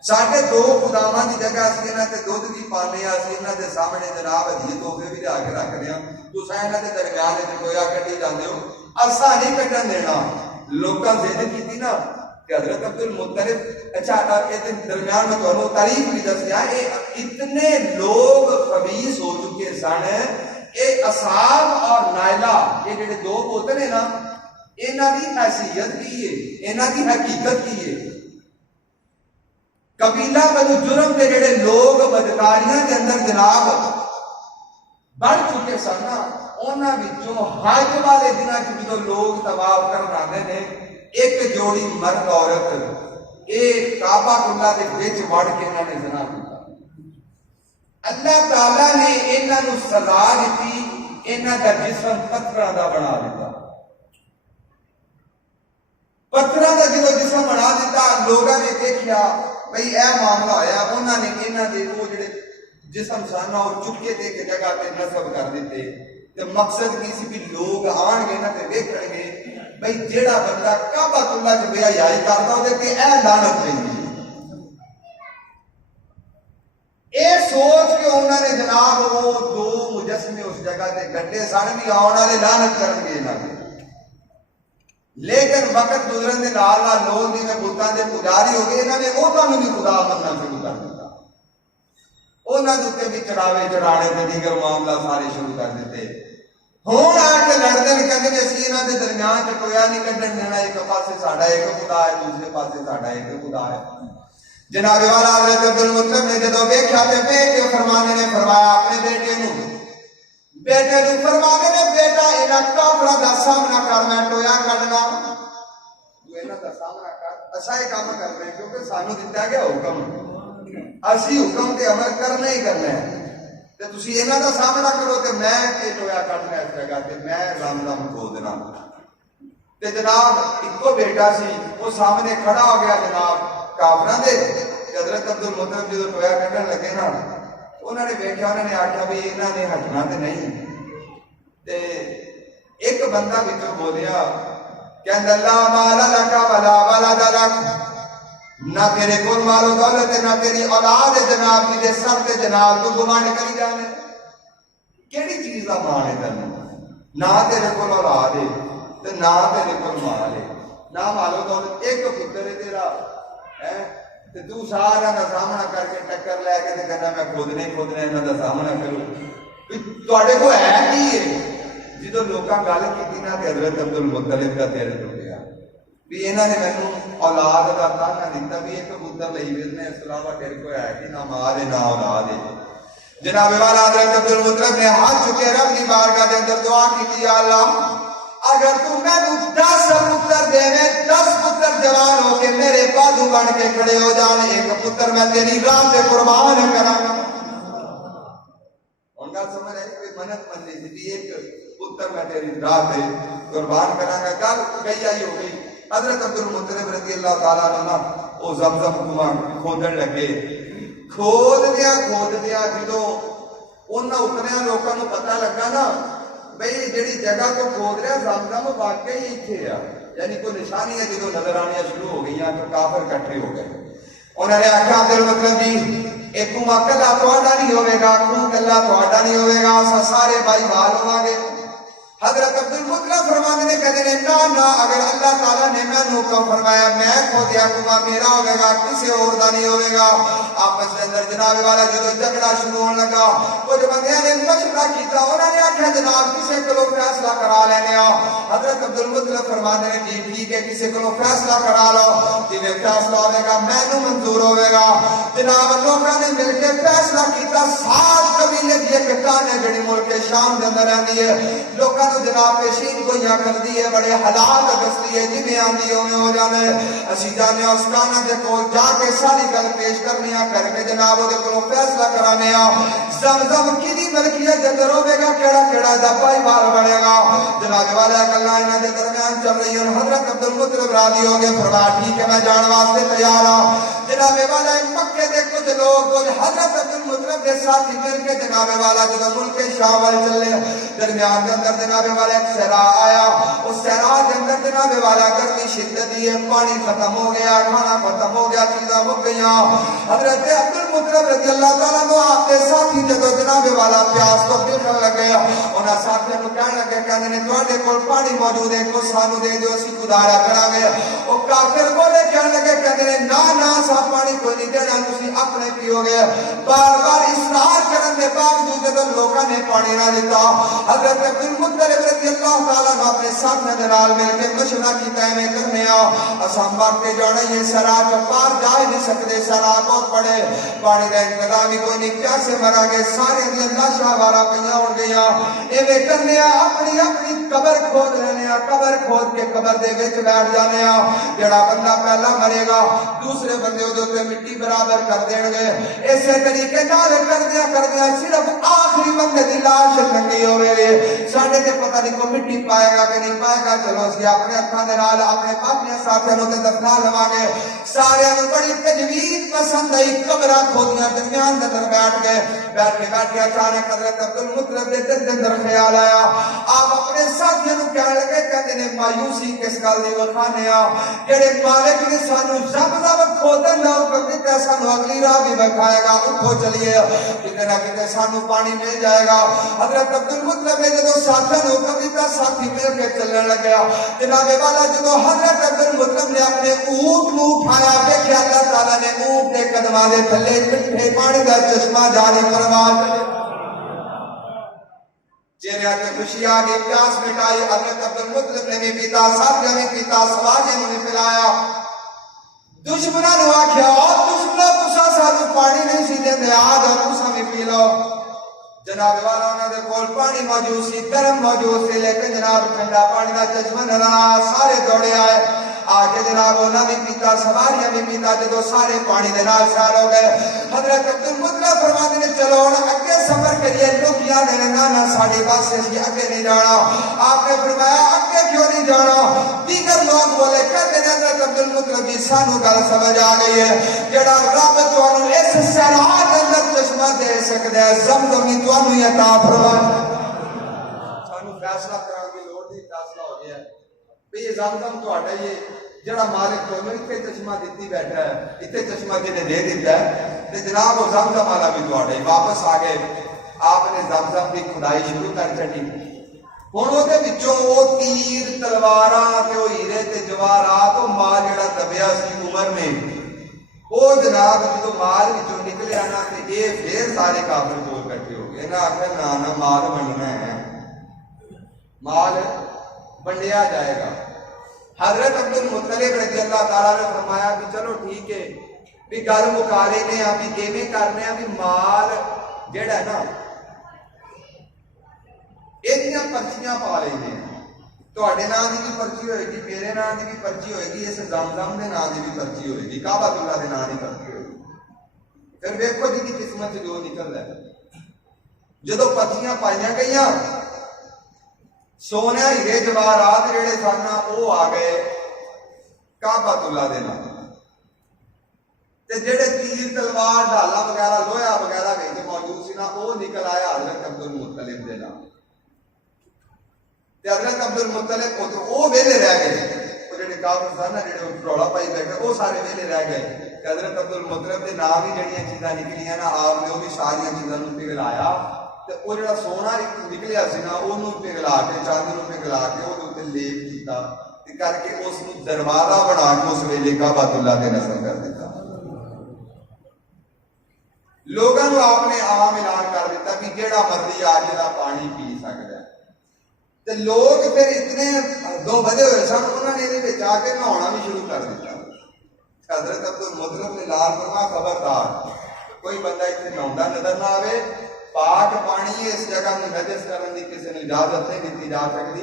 ساڈے 2 خداواں دی جگہ اسی انہاں تے دودھ بھی پانے آ، اسی انہاں دے سامنے جناب ہدیے تحفے بھی لا کے رکھ دیا، تساں انہاں دے درمیان وچ گویا کڈی جاندے ہو، اساں نہیں کڈن دینا۔ لوکاں ضد کیتی نا کہ حضرت عبد المطلب اچھا درمیان میں تو تاریخ بھی دسیا اتنے لوگ خبیث ہو چکے سن کہ اصحاب اور نائلہ یہ جڑے دو پوتر ہیں نا انہاں دی حیثیت کی ہے انہاں دی حقیقت کی ہے قبیلہ بنو جرم کے جڑے لوگ بدکاریاں کے اندر جناب بڑھ چکے سن نا انہاں وچوں حج والے دناں وچ جو لوگ طواف کرن آندے نے ایک جوڑی مرد عورت ایک کعبہ اللہ دے وچ وڑ کے انہاں نے زنا کیتا اللہ تعالیٰ نے انہاں نو سزا دتی انہاں دا جسم پتھراں دا بنا دیتا پتھراں دا جسم بنا دیتا لوگاں نے دیکھیا بھئی اے معاملہ ہویا انہاں نے انہاں دے وہ جڑے جسم سن اور چکے تے ایک جگہ تے نصب کر دیتے تے مقصد کی سی بھی لوگ آن گے نا تے ویکھن گے بھئی جیڑا بندہ کعبہ اللہ چ بے حیائی کردا اودے تے اے لعنت پیندی اے سوچ کے انہوں نے جناب وہ دو مجسمے اس جگہ تے گڈے سن بھی آن والے لعنت کرن گے انہاں تے لیکن وقت گزرن دے نال نال لوگ جویں بتاں دے پجاری ہو گئے انہاں نے انہاں نوں بھی خدا مننا شروع کر دتا انہاں دے تے بھی چڑھاوے چڑھانے تے دیگر معاملہ سارے شروع کر دیتے ہون آ کے لڑدے کہندے نے اسی انہاں دے درمیان چ کوئی نہیں کڈن دینا ایک پاسے ساڈا ایک خدا ہے دوسرے پاسے ساڈا ایک خدا ہے جناب والا حضرت عبد المطلب نے جدوں ویکھیا تے بیٹھ کے فرمانے نے فرمایا اپنے بیٹے نو فرمانے نے بیٹا انہاں کافراں دا سامنا کر میں ٹویا کڈنا تو انہاں دا سامنا کر اسا یہ کام کرنا ہے کیونکہ سانو دتا گیا حکم اسی حکم تے عمل کرنا ہی کرنا ہے تے تسی انہاں دا سامنا کرو تے میں تے ٹویا کڈنا اس جگہ تے میں رم کھودنا تے جناب اکو بیٹا سی وہ سامنے کھڑا ہو گیا جناب کافراں دے حضرت عبد المطلب جو ٹویا کڈن لگے نا انہوں نے ویکھیا انہوں نے آکھیا بھی انہاں نے ہٹنا تے نہیں تے ایک بندہ وچوں بولیا کہندا لا مال لک ولا ولد لک نہ تیرے کول مال و دولت نہ تیری اولاد جناب کی دے سر تے جناب تو گمان کری جانے کیڑی چیز دا مان ہے تینوں نہ تیرے کول اولاد ہے تے نہ تیرے کول مال ہے نہ مال و دولت ایک پتر ہے تیرا تے تو سارا دا سامنا کر کے ٹکر لے کے تے کہنا میں کھودنے انہاں دا سامنا کروں تواڈے کو ہے کی ہے جدوں لوکاں گل کیتی نا تے حضرت عبد المطلب دا دل ٹوٹیا بھی انہاں نے مینوں اولاد دا تانا دتا بھی ایک پتر لئی ویسنے اس علاوہ تیرے کو ہے کہ نہ مال ہے نہ اولاد ہے جناب والا حضرت عبد المطلب نے ہاتھ چکے رب کی بارگاہ دے اندر دعا کی یا اللہ اگر تو میں 10 پتر دے 10 پتر جوان ہو کے میرے بازو بن کے کھڑے ہو جان ایک پتر میں تیری راہ تے قربان کراں گا ان کا سمجھ ہے کہ منت مننی سی ایک پتر میں تیری راہ تے قربان کراں گا گل کئی آئی ہو گئی حضرت عبد المطلب رضی اللہ تعالیٰ عنہ او زمزم کنواں کھودن لگے کھود دیا جدوں انہاں اتنے لوکاں نوں پتہ لگا نا بھئی جڑی جگہ تو کھود رہا زمزم واقعی ایتھے آ یعنی کوئی نشانی ہے جدوں نظر آنیاں شروع ہو گئیاں تو کافر اکٹھے ہو گئے انہوں نے آکھیا عبد المطلب جی ایک کنواں کلا تہاڈا نہیں ہوے گا کنواں کلا تہاڈا نہیں ہوے گا اساں سارے بھائی بھال ہوواں گے حضرت عبد المطلب فرمانے نے کہتے ہیں نہ اگر اللہ تعالیٰ نے میں حکم فرمایا میں کھودیا کنواں میرا ہوے گا کسی اور دا نہیں ہوے گا آپس کے اندر جناب والا جدوں جھگڑا شروع ہون لگا کچھ بندیاں نے مشورہ کیتا انہوں نے آکھیا جناب کسی کولوں فیصلہ کرا لینے آ حضرت عبد المطلب فرمانے نے جی ٹھیک ہے کسی کولوں فیصلہ کرا لو جویں فیصلہ ہوے گا مینوں منظور ہوے گا جناب لوکاں نے مل کے فیصلہ کیتا 7 قبیلے دی ایک کہانی جڑی ملک شام دے اندر رہندی ہے لوکاں جناب پیشین کو یہاں کر دی ہے بڑے حالات دستی ہے جی میں آندھی ہو جانے اسی جانے اس کانا دے کو جا کے ساری گل پیش کرنی کر کے جناب دے کو فیصلہ کرانے زمزم کی دی ملکیت دے اندر ہوے گا کیڑا دا پائی بار بنے گا جناب والا کلا انہاں دے درمیان چل رہی ہے حضرت عبد المطلب راضی ہو گئے فرمایا ٹھیک ہے میں جان واسطے تیار ہوں جناب والا مکے دے کچھ لوگ حضرت عبد المطلب دے ساتھ مل کے جناب والا جدوں ملک شام والے چلے درمیان دے اندر جناب والا ایک صحرا آیا اس صحرا کے اندر جناب والا گرمی شدت ہے پانی ختم ہو گیا کھانا ختم ہو گیا چیزاں مک گئیاں حضرت عبد المطلب رضی اللہ تعالیٰ کو آپ کے ساتھی جدو جناب والا پیاس تو بلکن لگے انہاں ساتھیوں کو کہنے لگے کہنے نے تواڈے کول پانی موجود ہے کو سانو دے دیو اسی گزارا کراں گے او کافر بولے کہنے لگے کہنے نے نا سا پانی کوئی نہیں دینا تسی اپنے پیو گے بار بار اصرار کرن دے باوجود جدو لوکاں نے پانی نہ دیتا حضرت عبد المطلب رضی اللہ تعالیٰ نے اپنے ساتھیوں دے نال مل کے مشورہ کیتا ہے میں کرنے اساں باقی جانا یہ سرا جو پار جا ہی نہیں سکتے سرا بہت بڑے پانی کا انتظام ہی کوئی نہیں پیاسے مرا گے سارے دی لاشاں والا پئیاں ہون گئیاں ایویں کرنے اپنی اپنی قبر کھود لینے قبر کھود کے قبر دے وچ بیٹھ جانے جڑا بندہ پہلا مرے گا دوسرے بندے دے اوتے مٹی برابر کر دین گے اسی طریقے نال کردیاں صرف آخری بندے دی لاش لنگی ہوے گے ساڈے تے پتہ نہیں کوئی مٹی پائے گا کہ نہیں پائے گا چلو اسی اپنے ہتھاں دے نال اپنے باقی ساتھیاں نوں تے دفنا لواں گے سارے نوں بڑی تجویز پسند آئی قبراں کھودیاں درمیان دے اندر بیٹھ کے اچانک حضرت عبد المطلب دے دل دے اندر خیال آیا آپ اپنے ساتھیاں نوں کہنے لگے کہندے نے مایوسی کس گل دی وکھانے جڑے مالک نے سانو زمزم کھودن دا حکم دتا سانو اگلی راہ بھی بکھائے گا اٹھو چلیے کتے نہ کتے سانو پانی مل جائے گا حضرت عبد المطلب نے جدو ساتھیاں نوں حکم دتا ساتھی مل کے چلنے لگے جناب والا جدو حضرت عبد المطلب نے اپنے اونٹ نوں اٹھایا دیکھا اللہ تعالیٰ نے اونٹ کے قدماں دے تھلے میٹھے پانی دا چشمہ جاری فرما چہرے تے خوشی آ گئی پیاس مٹائی حضرت عبد المطلب نے بھی پیتا ساتھیاں نے پیتا سواریاں نے پلایا دشمناں نوں آکھیا دشمناں تساں سانو پانی نہیں سی دیندے آ جاؤ تساں بھی پی لو جناب والا انہاں دے کول پانی موجود سی گرم موجود سی لیکن جناب ٹھنڈا پانی دا چشمہ نظر آیا سارے دوڑے آئے آگے جناب انہاں بھی پیتا سواریاں بھی پیتا جدو سارے پانی دے نال سار ہو گئے حضرت عبد المطلب فرماتے ہیں چلو ہن اگے سفر کریے لوکیاں نے نا ساڈی بس سے اگے نہیں جانا آپ نے فرمایا اگے کیوں نہیں جانا دیگر لوگ بولے کہتے ہیں حضرت عبد المطلب جی سانو گل سمجھ آ گئی ہے جڑا رب تانوں اس صحرا دے اندر چشمہ دے سکدا ہے زمزم ہی تانوں ہی عطا فرمائے سانو فیصلہ کران دی لوڑ نہیں فیصلہ ہو گیا بھی یہ زمزم تہاڈا یہ جڑا مالک تانوں ایتھے چشمہ دتی بیٹھا ہے ایتھے چشمہ جنے دے دیتا ہے تے جناب وہ زمزم والا بھی تہاڈا ہی واپس آ گئے آپ نے زمزم کی کھدائی شروع کر چھڈی ہن او دے وچوں او تیر تلواراں تے او ہیرے تے جواہرات او مال جڑا دبیا سی عمر میں او جناب جدوں مال وچوں نکلیا نا تے اے پھر سارے کافر کول اکٹھے ہو گئے نا آکھیا نا مال بننا ہے مال بنڈیا جائے گا حضرت عبد المطلب رضی اللہ تعالیٰ نے فرمایا کہ چلو ٹھیک ہے بھی گل مکا لینے بھی ایویں کرنے بھی مال جڑا ہے نا یہ پرچیاں پا لینے تواڈے نام دی بھی پرچی ہوئے گی میرے نام دی بھی پرچی ہوئے گی اس زمزم دے نام دی بھی پرچی ہوئے گی کعبۃ اللہ دے نام دی پرچی ہوئے گی پھر ویکھو جی دی قسمت جو نکلدا ہے جدوں پرچیاں پائیاں گئیاں سونے ہیرے جواہرات جڑے سن وہ آ گئے کعبۃ اللہ دے نام تے جڑے تیر تلوار ڈالا وغیرہ لوہا وغیرہ وچ موجود سی نا وہ نکل آیا حضرت عبد المطلب دے نام تے حضرت عبد المطلب وہ ویلے رہ گئے وہ جڑے کافر سن نا جڑے رولا پائی بیٹھے وہ سارے ویلے رہ گئے تے حضرت عبد المطلب دے نام ہی جڑیاں چیزاں نکلیاں نا آپ نے وہ بھی ساری چیزاں نوں پگھلایا تے وہ جڑا سونا نکلیا سی نا اونوں پگھلا کے چاندی نوں پگھلا کے اودے اوتے لیپ کیتا تے کر کے اس نوں دروازہ بنا کے اس ویلے کعبۃ اللہ دے نصب کر دیتا لوگوں نے آپ نے عام اعلان کر دیتا کہ جیڑا مرضی آ جڑا پانی پی سکتا ہے تے لوگ پھر اتنے دو بجے ہوئے سن انہوں نے یہ آ کے نہانا بھی شروع کر دیتا حضرت عبد المطلب نے لال فرما خبردار کوئی بندہ اتنے نہاوندا نظر نہ آوے پاک پانی ہے اس جگہ میں نجس کرنے کی کسی نے اجازت نہیں دیتی جا سکتی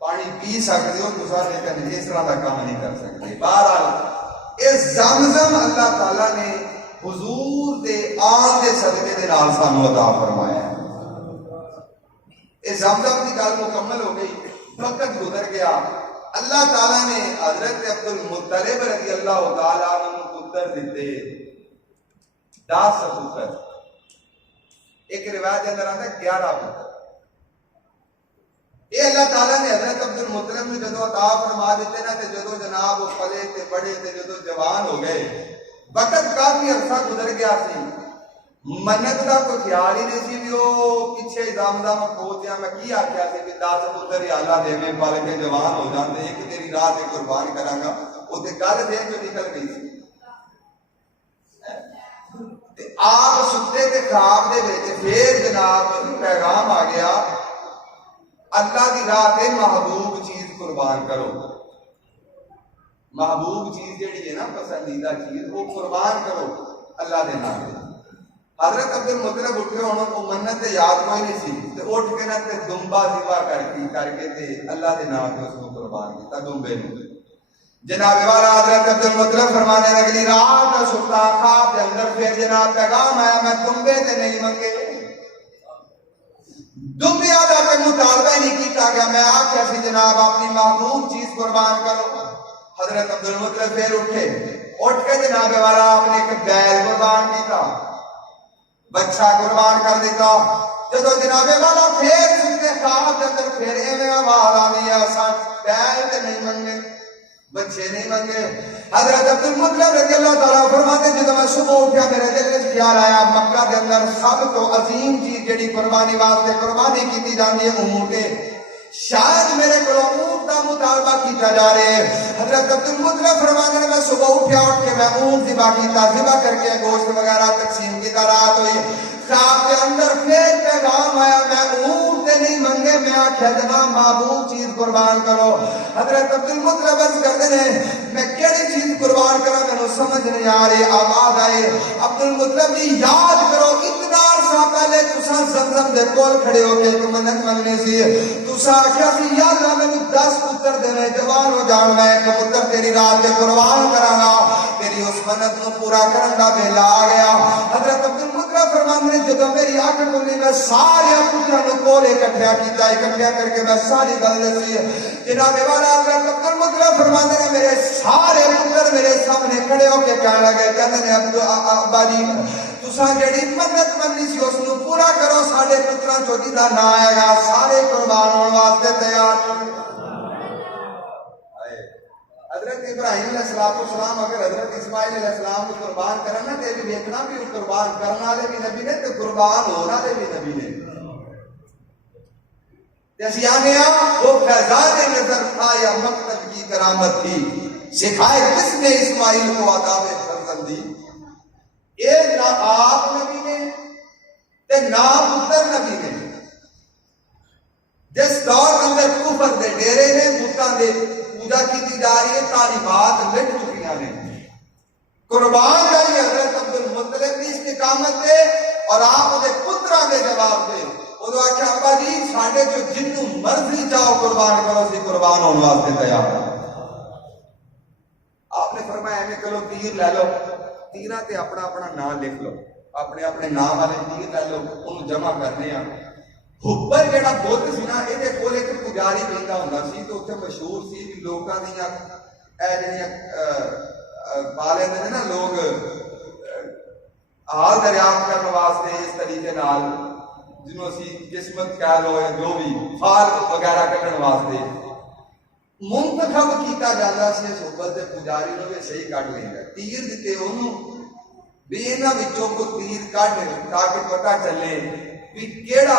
پانی پی سکتے ہو دوسرا لیکن اس طرح کا کام نہیں کر سکتے بہرحال اس زمزم اللہ تعالیٰ نے حضور دے آن دے صدقے دے نال سانو عطا فرمایا ہے اس زمزم کی گل مکمل ہو گئی وقت گزر گیا اللہ تعالیٰ نے حضرت عبد المطلب رضی اللہ تعالیٰ عنہ پتر دیتے 10 پتر ایک روایت اندر آتا ہے 11 پتر یہ اللہ تعالیٰ نے حضرت عبد المطلب نے جدو عطا فرما دیتے نا تے جدو جناب وہ پلے تے بڑے تے جدو جوان ہو گئے وقت کافی عرصہ گزر گیا سی منت کا کوئی خیال ہی نہیں سی بھی وہ پیچھے دم دم کھوتیا میں کی آخیا سی بھی 10 پتر آلہ دے میں پل کے جوان ہو جاتے ایک تیری راہ سے قربان کرا گا وہ گل دین جو نکل گئی سی آپ ستے کے خواب دے وچ پھر جناب پیغام آ گیا اللہ کی راہ تے محبوب چیز قربان کرو محبوب چیز جیڑی ہے نا پسندیدہ چیز وہ قربان کرو اللہ دے نام تے حضرت عبد المطلب اٹھے ہونا کو منت یاد کوئی نہیں سی تے اٹھ کے نہ تے دمبا ذبح کر کے تے اللہ دے نام تے اس کو قربان کیتا دمبے نو جناب والا حضرت عبد المطلب فرمانے لگی رات ستا خواب کے اندر پھر جناب پیغام آیا میں دمبے تے نہیں منگے دمبے آدھا پہ مطالبہ نہیں کیتا گیا میں آپ کیسی جناب اپنی محبوب چیز قربان کرو حضرت عبد المطلب پھر اٹھ کے جناب والا آپ نے ایک بیل قربان کیتا بچہ قربان کر دیتا جدو جناب والا پھر سکتے خواب کے اندر پھر ایویں آواز آنی ہے اساں بیل تے نہیں منگے بچے نہیں منگے حضرت عبد المطلب رضی اللہ تعالیٰ فرماتے جدو میں صبح اٹھا میرے دل میں خیال آیا مکہ کے اندر سب تو عظیم چیز جڑی قربانی واسطے قربانی کی جاتی ہے اونٹ ہے شاید میرے کو اونٹ کا مطالبہ کیتا جا رہے ہیں حضرت عبد المطلب فرماتے ہیں میں صبح اٹھ کے میں اونٹ ذبح کیتا ذبح کر کے گوشت وغیرہ تقسیم کیتا رات ہوئی خواب کے اندر پھر پیغام آیا میں اونٹ سے نہیں منگے میں آخیا جناب محبوب چیز قربان کرو حضرت عبد المطلب عرض کرتے ہیں میں کیڑی چیز قربان کرا میں سمجھ نہیں آ رہی آواز آئے عبد المطلب جی یاد کرو اتنا عرصہ پہلے تساں زمزم دے کول کھڑے ہو کے ایک منت منگنی سی تساں آخیا سی یا اللہ میں 10 پتر دینے جوان ہو جان میں ایک پتر تیری رات کے قربان کراں گا تیری اس منت کو پورا کرن دا ویلا آ گیا حضرت عبد المطلب فرماتے ہیں جب میری آنکھ کھلی میں سارے پتروں کو اکٹھا کیتا اکٹھا کر کے میں ساری گل دسی جناب والا حضرت عبد المطلب فرماتے ہیں میرے سارے پتر میرے سامنے کھڑے ہو کے کہنے لگے کہتے ہیں ابا جی تساں جڑی منت مننی سی اس نو پورا کرو ساڈے پتراں چوں جدا نہ آئے گا سارے قربان ہون واسطے تیار حضرت ابراہیم علیہ السلام اگر حضرت اسماعیل علیہ السلام کو قربان کرنا تے بھی دیکھنا بھی قربان کرنا والے بھی نبی نے تے قربان ہونا والے بھی نبی نے جیسے آنے وہ فیضان نظر تھا یا مقتل کی کرامت تھی سکھائے کس نے اسماعیل کو آداب فرزندی اے نہ آپ نبی نے تے نہ پتر نبی نے جس دور اندر کفر دے ڈیرے نے بتاں دے پوجا کی جا رہی ہے تعلیمات مٹ چکی ہیں قربان جائیے حضرت عبد المطلب کی استقامت دے اور آپ دے پتراں دے جواب دے وہ آخیا ابا جی ساڈے جو جنوں مرضی چاہو قربان کرو سی قربان ہونے واسطے تیار آپ نے فرمایا ایویں کرو تیر لے لو تیراں تے اپنا اپنا نام لکھ لو اپنے اپنے نام والے تیر لے لو انہوں جمع کرنے ہیں حبر جڑا بت سی نا یہ کول ایک پجاری بہتا ہوندا سی تو اتنے مشہور سی کہ لوکاں دیاں اے جڑیاں پا لیندے نے نا لوگ حال دریافت کرنے واسطے اس طریقے نال جنہوں اسی قسمت کہہ لو یا جو بھی فال وغیرہ کرنے واسطے منتخب کیتا جاتا سی اس حبر دے پجاری نو بھی صحیح کٹ لیندا تیر دتے انہوں بھی انہاں وچوں کو تیر کڈ تاکہ پتہ چلے بھی کیڑا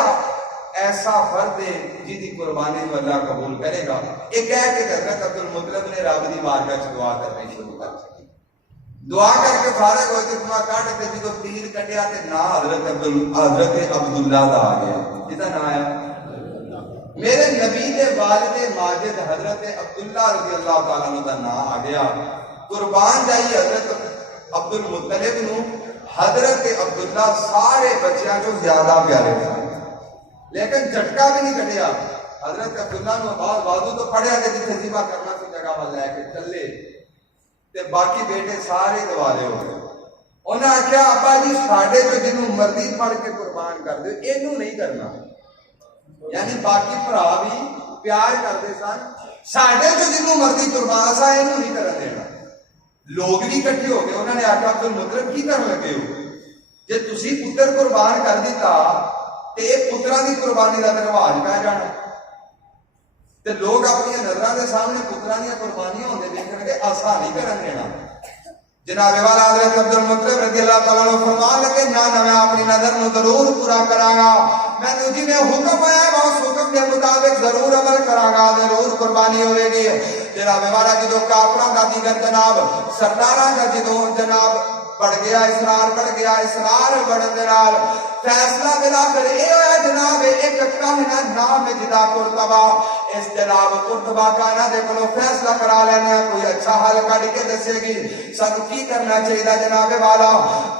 ایسا فرد ہے جی دی قربانی کو اللہ قبول کرے گا یہ کہہ کے حضرت عبد المطلب نے رب دی بارگاہ وچ دعا کرنی شروع کر دی دعا کر کے فارغ ہوئے کہ تمہاں کٹ تے جدو تیر کٹیا تے نا حضرت عبداللہ دا آ گیا جدا نا آیا میرے نبی دے والد ماجد حضرت عبداللہ رضی اللہ تعالیٰ عنہ دا نا آ گیا قربان جائی حضرت عبد المطلب نو حضرت عبداللہ سارے بچیاں جو زیادہ پیارے تھے لیکن جھٹکا بھی نہیں کٹیا حضرت عبداللہ نے بازو تو پڑھیا کہ جتنے ذبح کرنا سی جگہ پر لے کے چلے تے باقی بیٹے سارے دوالے ہو گئے انہوں نے آخیا ابا جی ساڈے جو جنوں مرضی پڑھ کے قربان کر دو اینوں نہیں کرنا یعنی باقی بھرا بھی پیار کرتے سن ساڈے جو جنوں مرضی قربان سا اینوں نہیں کرن دینا لوگ بھی اکٹھے ہو گئے انہوں نے آخیا عبد المطلب کی کرن لگے ہو جے تسی پتر قربان کر دیتا تے پتراں دی قربانی دا رواج پہ جانا تے لوگ اپنی نظراں دے سامنے پتراں دی قربانیاں ہوندے دیکھن گے ایسا نہیں کرن دینا جناب والا حضرت عبد المطلب رضی اللہ تعالیٰ عنہ فرمان لگے نہ میں اپنی دی نظر نو ضرور پورا کراں گا، مینوں جویں حکم ہے میں اس حکم کے مطابق ضرور عمل کراں گا، ضرور قربانی ہوے گی۔ جناب والا جدو کافراں دا دیگر جناب سرداراں دا جدو جناب بڑھ گیا اسرار بڑھن دے نال فیصلہ بلاخر اے ہویا جناب ایک کہنا نام جدا قرطبہ، اس جناب قرطبہ کہنا دے کولوں فیصلہ کرا لینا، کوئی اچھا حل کڈ کے دسے گی سانوں کی کرنا چاہیے جناب والا۔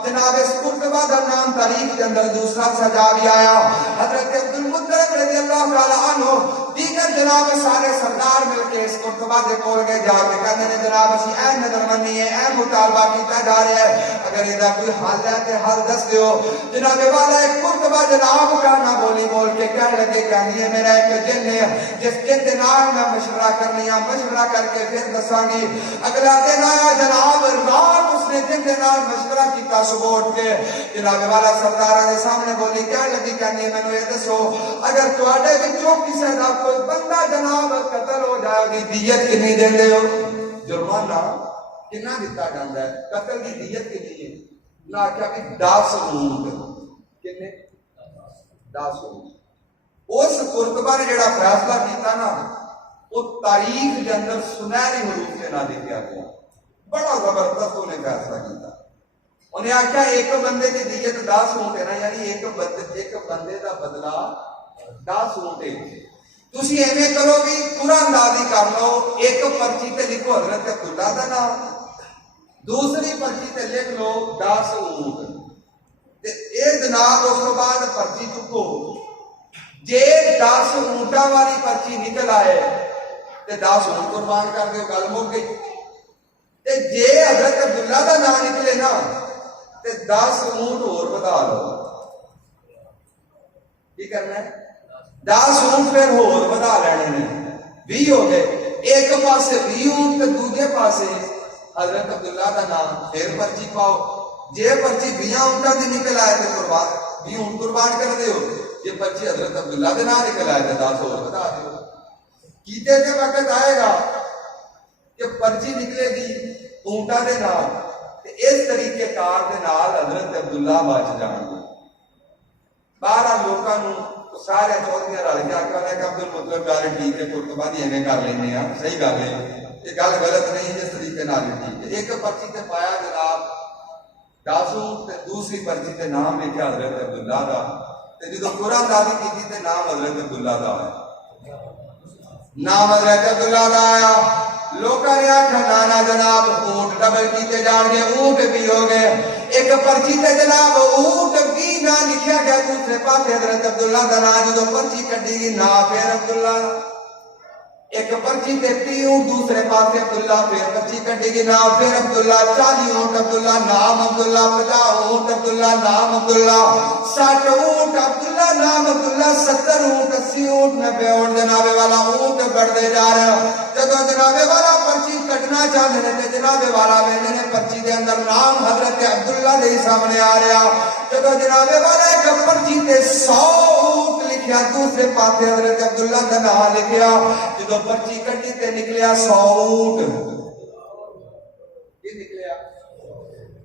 جناب اس قرطبہ دا نام تاریخ کے اندر دوسرا سجا بھی آیا، حضرت عبدالمطلب رضی اللہ تعالی عنہ دیگر جناب سارے سردار مل کے اس قرطبہ دے کول گئے، جا کے کہندے نے جناب اسی اے نظر منی ہے، اے مطالبہ کیتا جا رہا ہے، اگر یہ کوئی حل ہے تے حل دس دیو۔ جناب والا ایک قرطبہ جناب کہنا بولی بول کے کہنے لگے کہنی ہے میرا ایک جن ہے جس جن دے نال میں مشورہ کرنی ہے، مشورہ کر کے پھر دساں گی۔ اگلا دن آیا جناب رات اس نے جن دے نال مشورہ کیتا صبح اٹھ کے جناب والا سرداراں دے سامنے بولی کہنے لگی کہنی ہے مینوں یہ دسو اگر تواڈے وچوں کسے دا کوئی بندہ جناب قتل ہو جائے دی دیت کنی دیندے ہو؟ جرمانہ کتنا دیتا جاتا ہے؟ قتل کی دیت کنی ہے؟ نہ کیا کہ 10 اونٹ، کتنے 10 اونٹ۔ اس قرطبہ نے جڑا فیصلہ کیتا نا وہ تاریخ کے اندر سنہری حروف سے نہ لکھا گیا، بڑا زبردست انہیں فیصلہ کیتا۔ انہیں آخیا ایک بندے کی دیت 10 اونٹ ہے نا، یعنی ایک بندے دا بدلہ 10 اونٹ ہے۔ تسی ایویں کرو بھی پورا اندازی کر لو، ایک پرچی تے لکھو حضرت عبداللہ دا نام، دوسری پرچی تے لکھ لو 10 اونٹ، تے اے جناب اس تو بعد پرچی چکو، جے 10 اونٹاں والی پرچی نکل آئے تے 10 اونٹ قربان کر دیو، گل مک گئی۔ تے جے حضرت عبداللہ دا نام نکلے نا تے 10 اونٹ اور بتا لو۔ کی کرنا ہے؟ 10 اونٹ پھر اور بتا لینے نے، 20 ہو گئے۔ ایک پاسے 20 اونٹ تے دوجے پاسے حضرت عبداللہ دا نام، پھر پرچی پاؤ، جے پرچی 20 اونٹاں دی نکل آئے تے قربان 20 اونٹ قربان کر دیو، جے پرچی حضرت عبداللہ دے نام نکل آئے تے 10 اور بتا دیو۔ کیتے تے وقت آئے گا کہ پرچی نکلے گی اونٹاں دے نام، تے اس طریقے کار دے نال حضرت عبداللہ بچ جان گے۔ 12 لوکاں نوں سارے چودھریاں رل کے آخیا کہ عبدالمطلب گل ٹھیک ہے، قرطبہ دی ایویں کر لینے ہیں، صحیح گل ہے، یہ گل غلط نہیں، جس طریقے نال ٹھیک ہے۔ ایک پرچی تے پایا جناب 10 اونٹ تے دوسری پرچی تے نام لکھیا حضرت عبداللہ دا، تے جدوں قرآن دادی کیتی تے نام حضرت عبداللہ دا آیا، نام حضرت عبداللہ دا آیا۔ لوکاں نے آخیا نانا جناب اونٹ ڈبل کیتے جان گے، اونٹ بھی ہو گئے۔ ایک پرچی تے جناب اونٹ بھی نہ لکھیا گیا، دوسرے پاسے حضرت عبداللہ دا نام، جدوں پرچی کڈی گئی نا پھر عبداللہ، ایک پرچی تے 30 اونٹ دوسرے پاسے عبداللہ، پھر پرچی کڈی گئی نا پھر عبداللہ، 40 اونٹ عبداللہ نام عبداللہ، 50 اونٹ عبداللہ نام عبداللہ، 60 اونٹ عبداللہ نام عبداللہ، 70 اونٹ 80 اونٹ 90 اونٹ جناب والا اونٹ بڑھتے جا رہے ہیں۔ جدو جناب والا پرچی کٹنا چاہتے ہیں جناب والا ویندے نے پرچی دے اندر نام حضرت عبداللہ دے سامنے آ رہا، جدو جناب والا ایک پرچی تے 100 اونٹ لکھیا، دوسرے پاسے حضرت عبداللہ دا نام لکھیا، جدو پرچی کٹی تے نکلیا 100 اونٹ، یہ نکلیا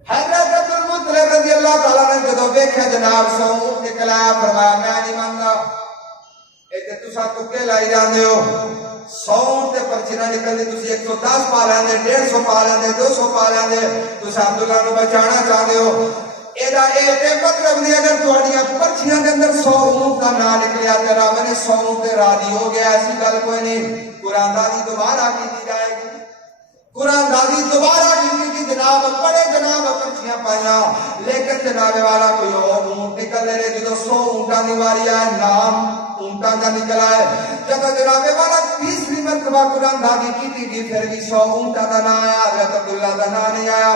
حضرت عبدالمطلب رضی اللہ تعالیٰ نے جدو دیکھا جناب 100 اونٹ نکلایا، فرمایا میں نہیں مانتا، ایتے تسا تکے لائی جاندے ہو، 100 اونٹ تے پرچی نہ نکلدی، تسی 110 پا لیندے، 150 پا لیندے، 200 پا لیندے، تسا عبداللہ نو بچانا چاہتے ہو۔ ایدا اے مطلب نہیں اگر تہاڈیاں پرچیاں دے اندر 100 اونٹ دا نام نکلیا تے رب نے 100 اونٹ تے راضی ہو گیا، ایسی گل کوئی نہیں۔ قرآن دادی دوبارہ کی جائے گی، قرآن دادی دوبارہ کی جناب بڑے جناب پرچیاں پائیاں، لیکن جناب والا کوئی اور اونٹ نکل رہے، جدو 100 اونٹاں دی واری آئے نام اونٹاں کا نکل آئے، جب جناب والا تیسری مرتبہ قرآن دادی کی تھی پھر بھی 100 اونٹاں دا نام آیا، حضرت عبداللہ دا نام نہیں آیا۔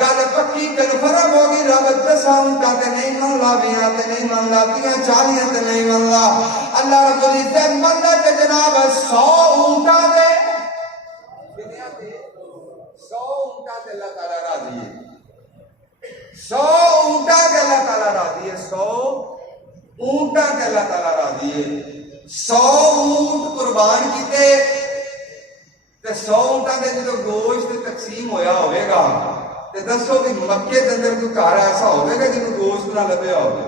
گل پکی کنفرم ہوگی، رب 10 اونٹاں تے نہیں منلا، 20 تے نہیں منلا، 30 40 تے نہیں منلا، اللہ رب العزت مندا کہ جناب 100 اونٹاں دے 100 اونٹاں تے اللہ تعالیٰ راضی ہے، 100 اونٹاں تے اللہ تعالیٰ راضی ہے، 100 اونٹاں تے اللہ تعالیٰ راضی ہے۔ 100 اونٹ قربان کیتے تے 100 اونٹاں دے جدو گوشت تقسیم ہویا ہوئے گا تے دسو بھی مکے دے اندر کوئی گھر ایسا ہوگا کہ جنوں دوست نہ لبیا ہوگا؟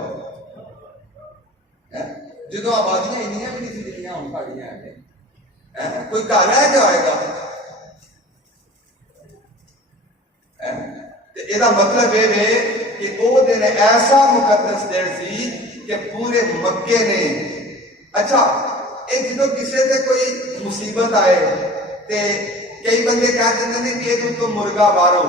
جدو آبادیاں انیاں بھی نہیں سی جنیاں ہوں ساڑیاں ہیں، کوئی گھر ہے کیا ہوئے گا؟ یہ مطلب یہ کہ وہ دن ایسا مقدس دن سی کہ پورے مکے نے اچھا یہ جدو کسی سے کوئی مصیبت آئے تے کئی بندے کہہ دیتے ہیں کہ یہ تو مرغا بارو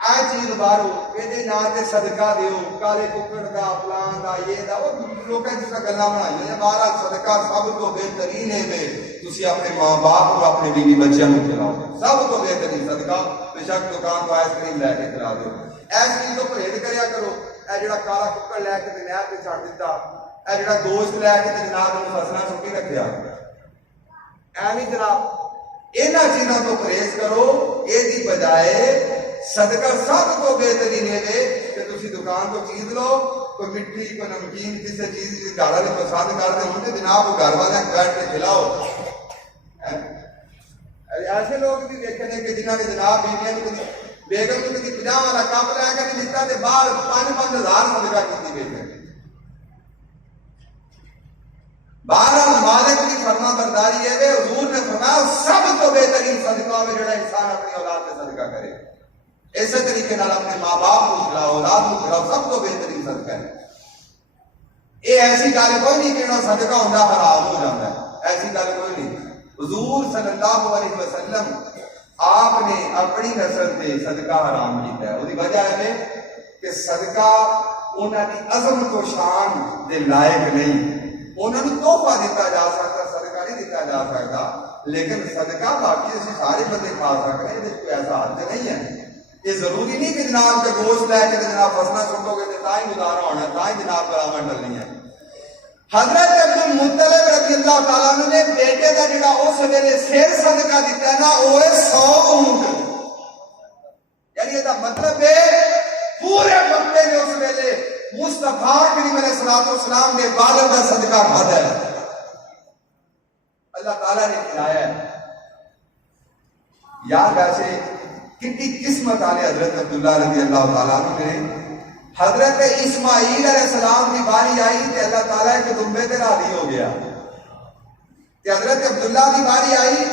آ چیز بارو یہ نام سے صدقہ دیو کالے ککڑ دا فلان دا یہ دا وہ لوگ جس کا گلا بنائی ہیں ہمارا صدقہ سب تو بہترین ہے میں تسی اپنے ماں باپ اور اپنے بیوی بچیاں کو کھلاؤ سب تو بہترین صدقہ بے شک دکان تو آئس کریم لے کے کھلا دو ایس چیز تو پرہیز کریا کرو اے جڑا کالا ککڑ لے کے تے نہر تے چھڈ دیتا اے جڑا دوست لے کے تے جناب نوں فصلاں چکی رکھیا اے نہیں جناب انہاں چیزاں تو پرہیز کرو اے دی بجائے صدقہ سب تو بہترین ہے کہ تسی دکان تو چیز لو کوئی مٹھی کوئی نمکین کسی چیز کی گھر والے پسند کرتے ہوں تو جناب وہ گھر والے بیٹھ کے کھلاؤ ایسے لوگ بھی دیکھے ہیں کہ جنہوں نے جناب بیویاں کو بیگم کو کسی 50 والا کپ لے کے نہیں دیتا تے باہر 5-5 ہزار صدقہ کیتی بیٹھے بہرحال مالک کی فرما برداری ہے حضور نے فرمایا سب تو بہترین صدقہ میں جڑا انسان اپنی اولاد سے صدقہ کرے ایسے طریقے نال اپنے ماں باپ کو کھلاؤ اولاد کو کھلاؤ سب تو بہترین صدقہ ہے یہ ایسی گل کوئی نہیں کہ صدقہ ہوتا حرام ہو جاتا ہے ایسی گل کوئی نہیں حضور صلی اللہ علیہ وسلم آپ نے اپنی نسل سے صدقہ حرام کیتا ہے وہی وجہ ہے کہ صدقہ انہاں دی عظمت و شان دے لائق نہیں انہاں نوں تحفہ دیتا جا سکتا صدقہ نہیں دیتا جا سکتا لیکن صدقہ باقی اسی سارے بندے کھا سکتے ہیں کوئی ایسا حد نہیں ہے یہ ضروری نہیں کہ جناب کا گوشت لے کے جناب فصلیں چھوٹو گے تو ہی گزارا ہونا ہے ہی جناب برآمد ڈلنی ہے حضرت عبد المطلب رضی اللہ تعالیٰ نے بیٹے کا جڑا اس ویلے سر صدقہ دیتا ہے نا وہ ہے 100 اونٹ یعنی یہ مطلب ہے پورے مکے نے اس ویلے مصطفیٰ کریم علیہ الصلوۃ والسلام نے والد کا صدقہ کھایا ہے اللہ تعالیٰ نے کھلایا ہے یاد ویسے کتنی قسمت والے حضرت عبداللہ رضی اللہ تعالیٰ عنہ نے حضرت اسماعیل علیہ السلام کی باری آئی کہ اللہ تعالیٰ کے دمبے تے راضی ہو گیا کہ حضرت عبداللہ کی باری آئی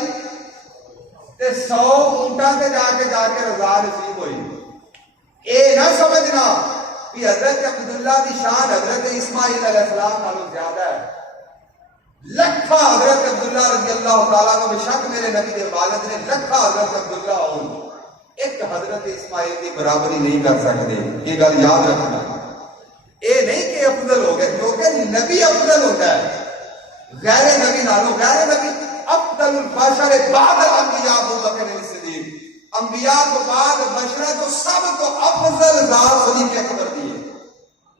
تے 100 اونٹاں تے جا کے رضا نصیب ہوئی اے نہ سمجھنا کہ حضرت عبداللہ کی شان حضرت اسماعیل علیہ السلام نالوں زیادہ ہے لکھا حضرت عبداللہ رضی اللہ تعالیٰ عنہ بے شک میرے نبی کے والد نے لکھا حضرت عبداللہ ہوں ایک حضرت اسماعیل کی برابری نہیں کر سکتے یہ گل یاد رکھنا یہ نہیں کہ افضل ہو گئے کیونکہ نبی افضل ہوتا ہے غیر نبی نالوں غیر نبی افضل البشر بعد الانبیاء ابو بکر صدیق انبیاء کو بعد بشر تو سب تو افضل ذات صدیق اکبر دی ہے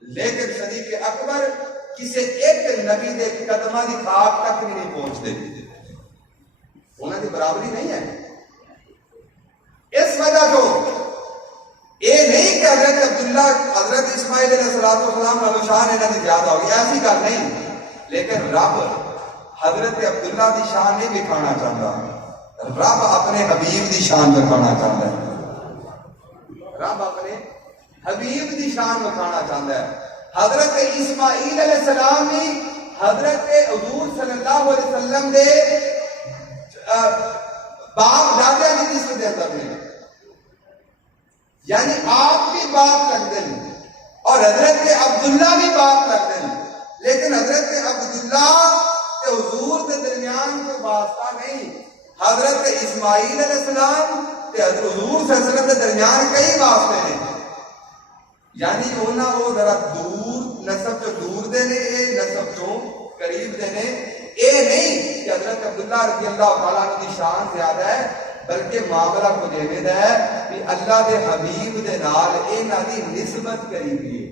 لیکن صدیق اکبر کسی ایک نبی دے قدمہ دی خاک تک بھی نہیں پہنچتے انہوں کی برابری نہیں ہے اس وجہ کو یہ نہیں کہ حضرت عبداللہ حضرت اسماعیل علیہ السلام کا شان انہوں نے زیادہ ہوگی ایسی گل نہیں لیکن رب حضرت عبداللہ کی شان نہیں دکھانا چاہتا رب اپنے حبیب کی شان دکھانا چاہتا ہے رب اپنے حبیب کی شان دکھانا چاہتا ہے حضرت اسماعیل علیہ السلام بھی حضرت حضور صلی اللہ علیہ وسلم دے باپ دادے کی نسبت دیتا ہے یعنی آپ بھی باپ لگتے ہیں اور حضرت عبداللہ بھی باپ لگتے ہیں لیکن حضرت عبداللہ کے حضور کے درمیان کوئی واسطہ نہیں حضرت اسماعیل علیہ السلام کے حضور صلی اللہ علیہ وسلم کے درمیان کئی واسطے ہیں یعنی انہاں وہ ذرا دور نسب جو دور دے نے نسب جو قریب دے نے اے نہیں کہ حضرت عبداللہ رضی اللہ تعالیٰ کی شان زیادہ ہے بلکہ معاملہ کو جیوید ہے کہ اللہ دے حبیب دے نال انہاں دی نسبت قریبی ہے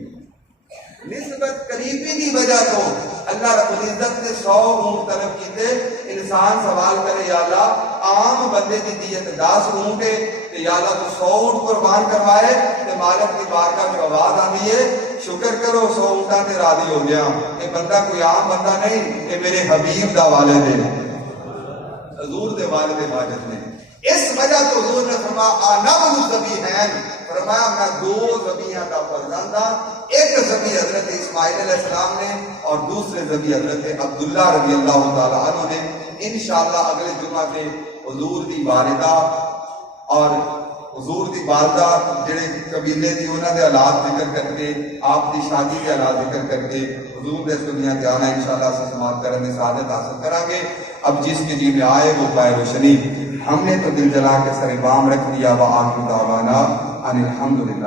نسبت قریبی دی وجہ تو اللہ رب العزت نے 100 اونٹ طلب کیتے انسان سوال کرے یا اللہ عام بندے دی دیت 10 اونٹ ہے کہ یا اللہ تو 100 اونٹ قربان کروائے کہ مالک کی بارگاہ میں آواز آتی ہے شکر کرو 100 اونٹاں تے راضی ہو گیا یہ بندہ کوئی عام بندہ نہیں یہ میرے حبیب دا والد ہے حضور دے والد ماجد نے اس وجہ تو حضور نے فرمایا انا ابن ذبیحین، فرمایا میں دو ذبیحہ کا فرزند ہاں، ایک ذبیح حضرت اسماعیل علیہ السلام نے اور دوسرے ذبیح حضرت عبداللہ رضی اللہ تعالی عنہ نے۔ انشاءاللہ اگلے جمعہ سے حضور دی والدہ اور حضور دی والدہ جڑے قبیلے دی انہاں دے حالات ذکر کر کے، آپ دی شادی دے حالات ذکر کر کے حضور دے دنیا تے آنا انشاءاللہ سے سماعت کرن دی سعادت حاصل کریں گے۔ اب جس کے جی میں آئے وہ پائے روشنی، ہم نے تو دل جلا کے سر بام رکھ دیا۔ وآخر دعوانا ان الحمدللہ۔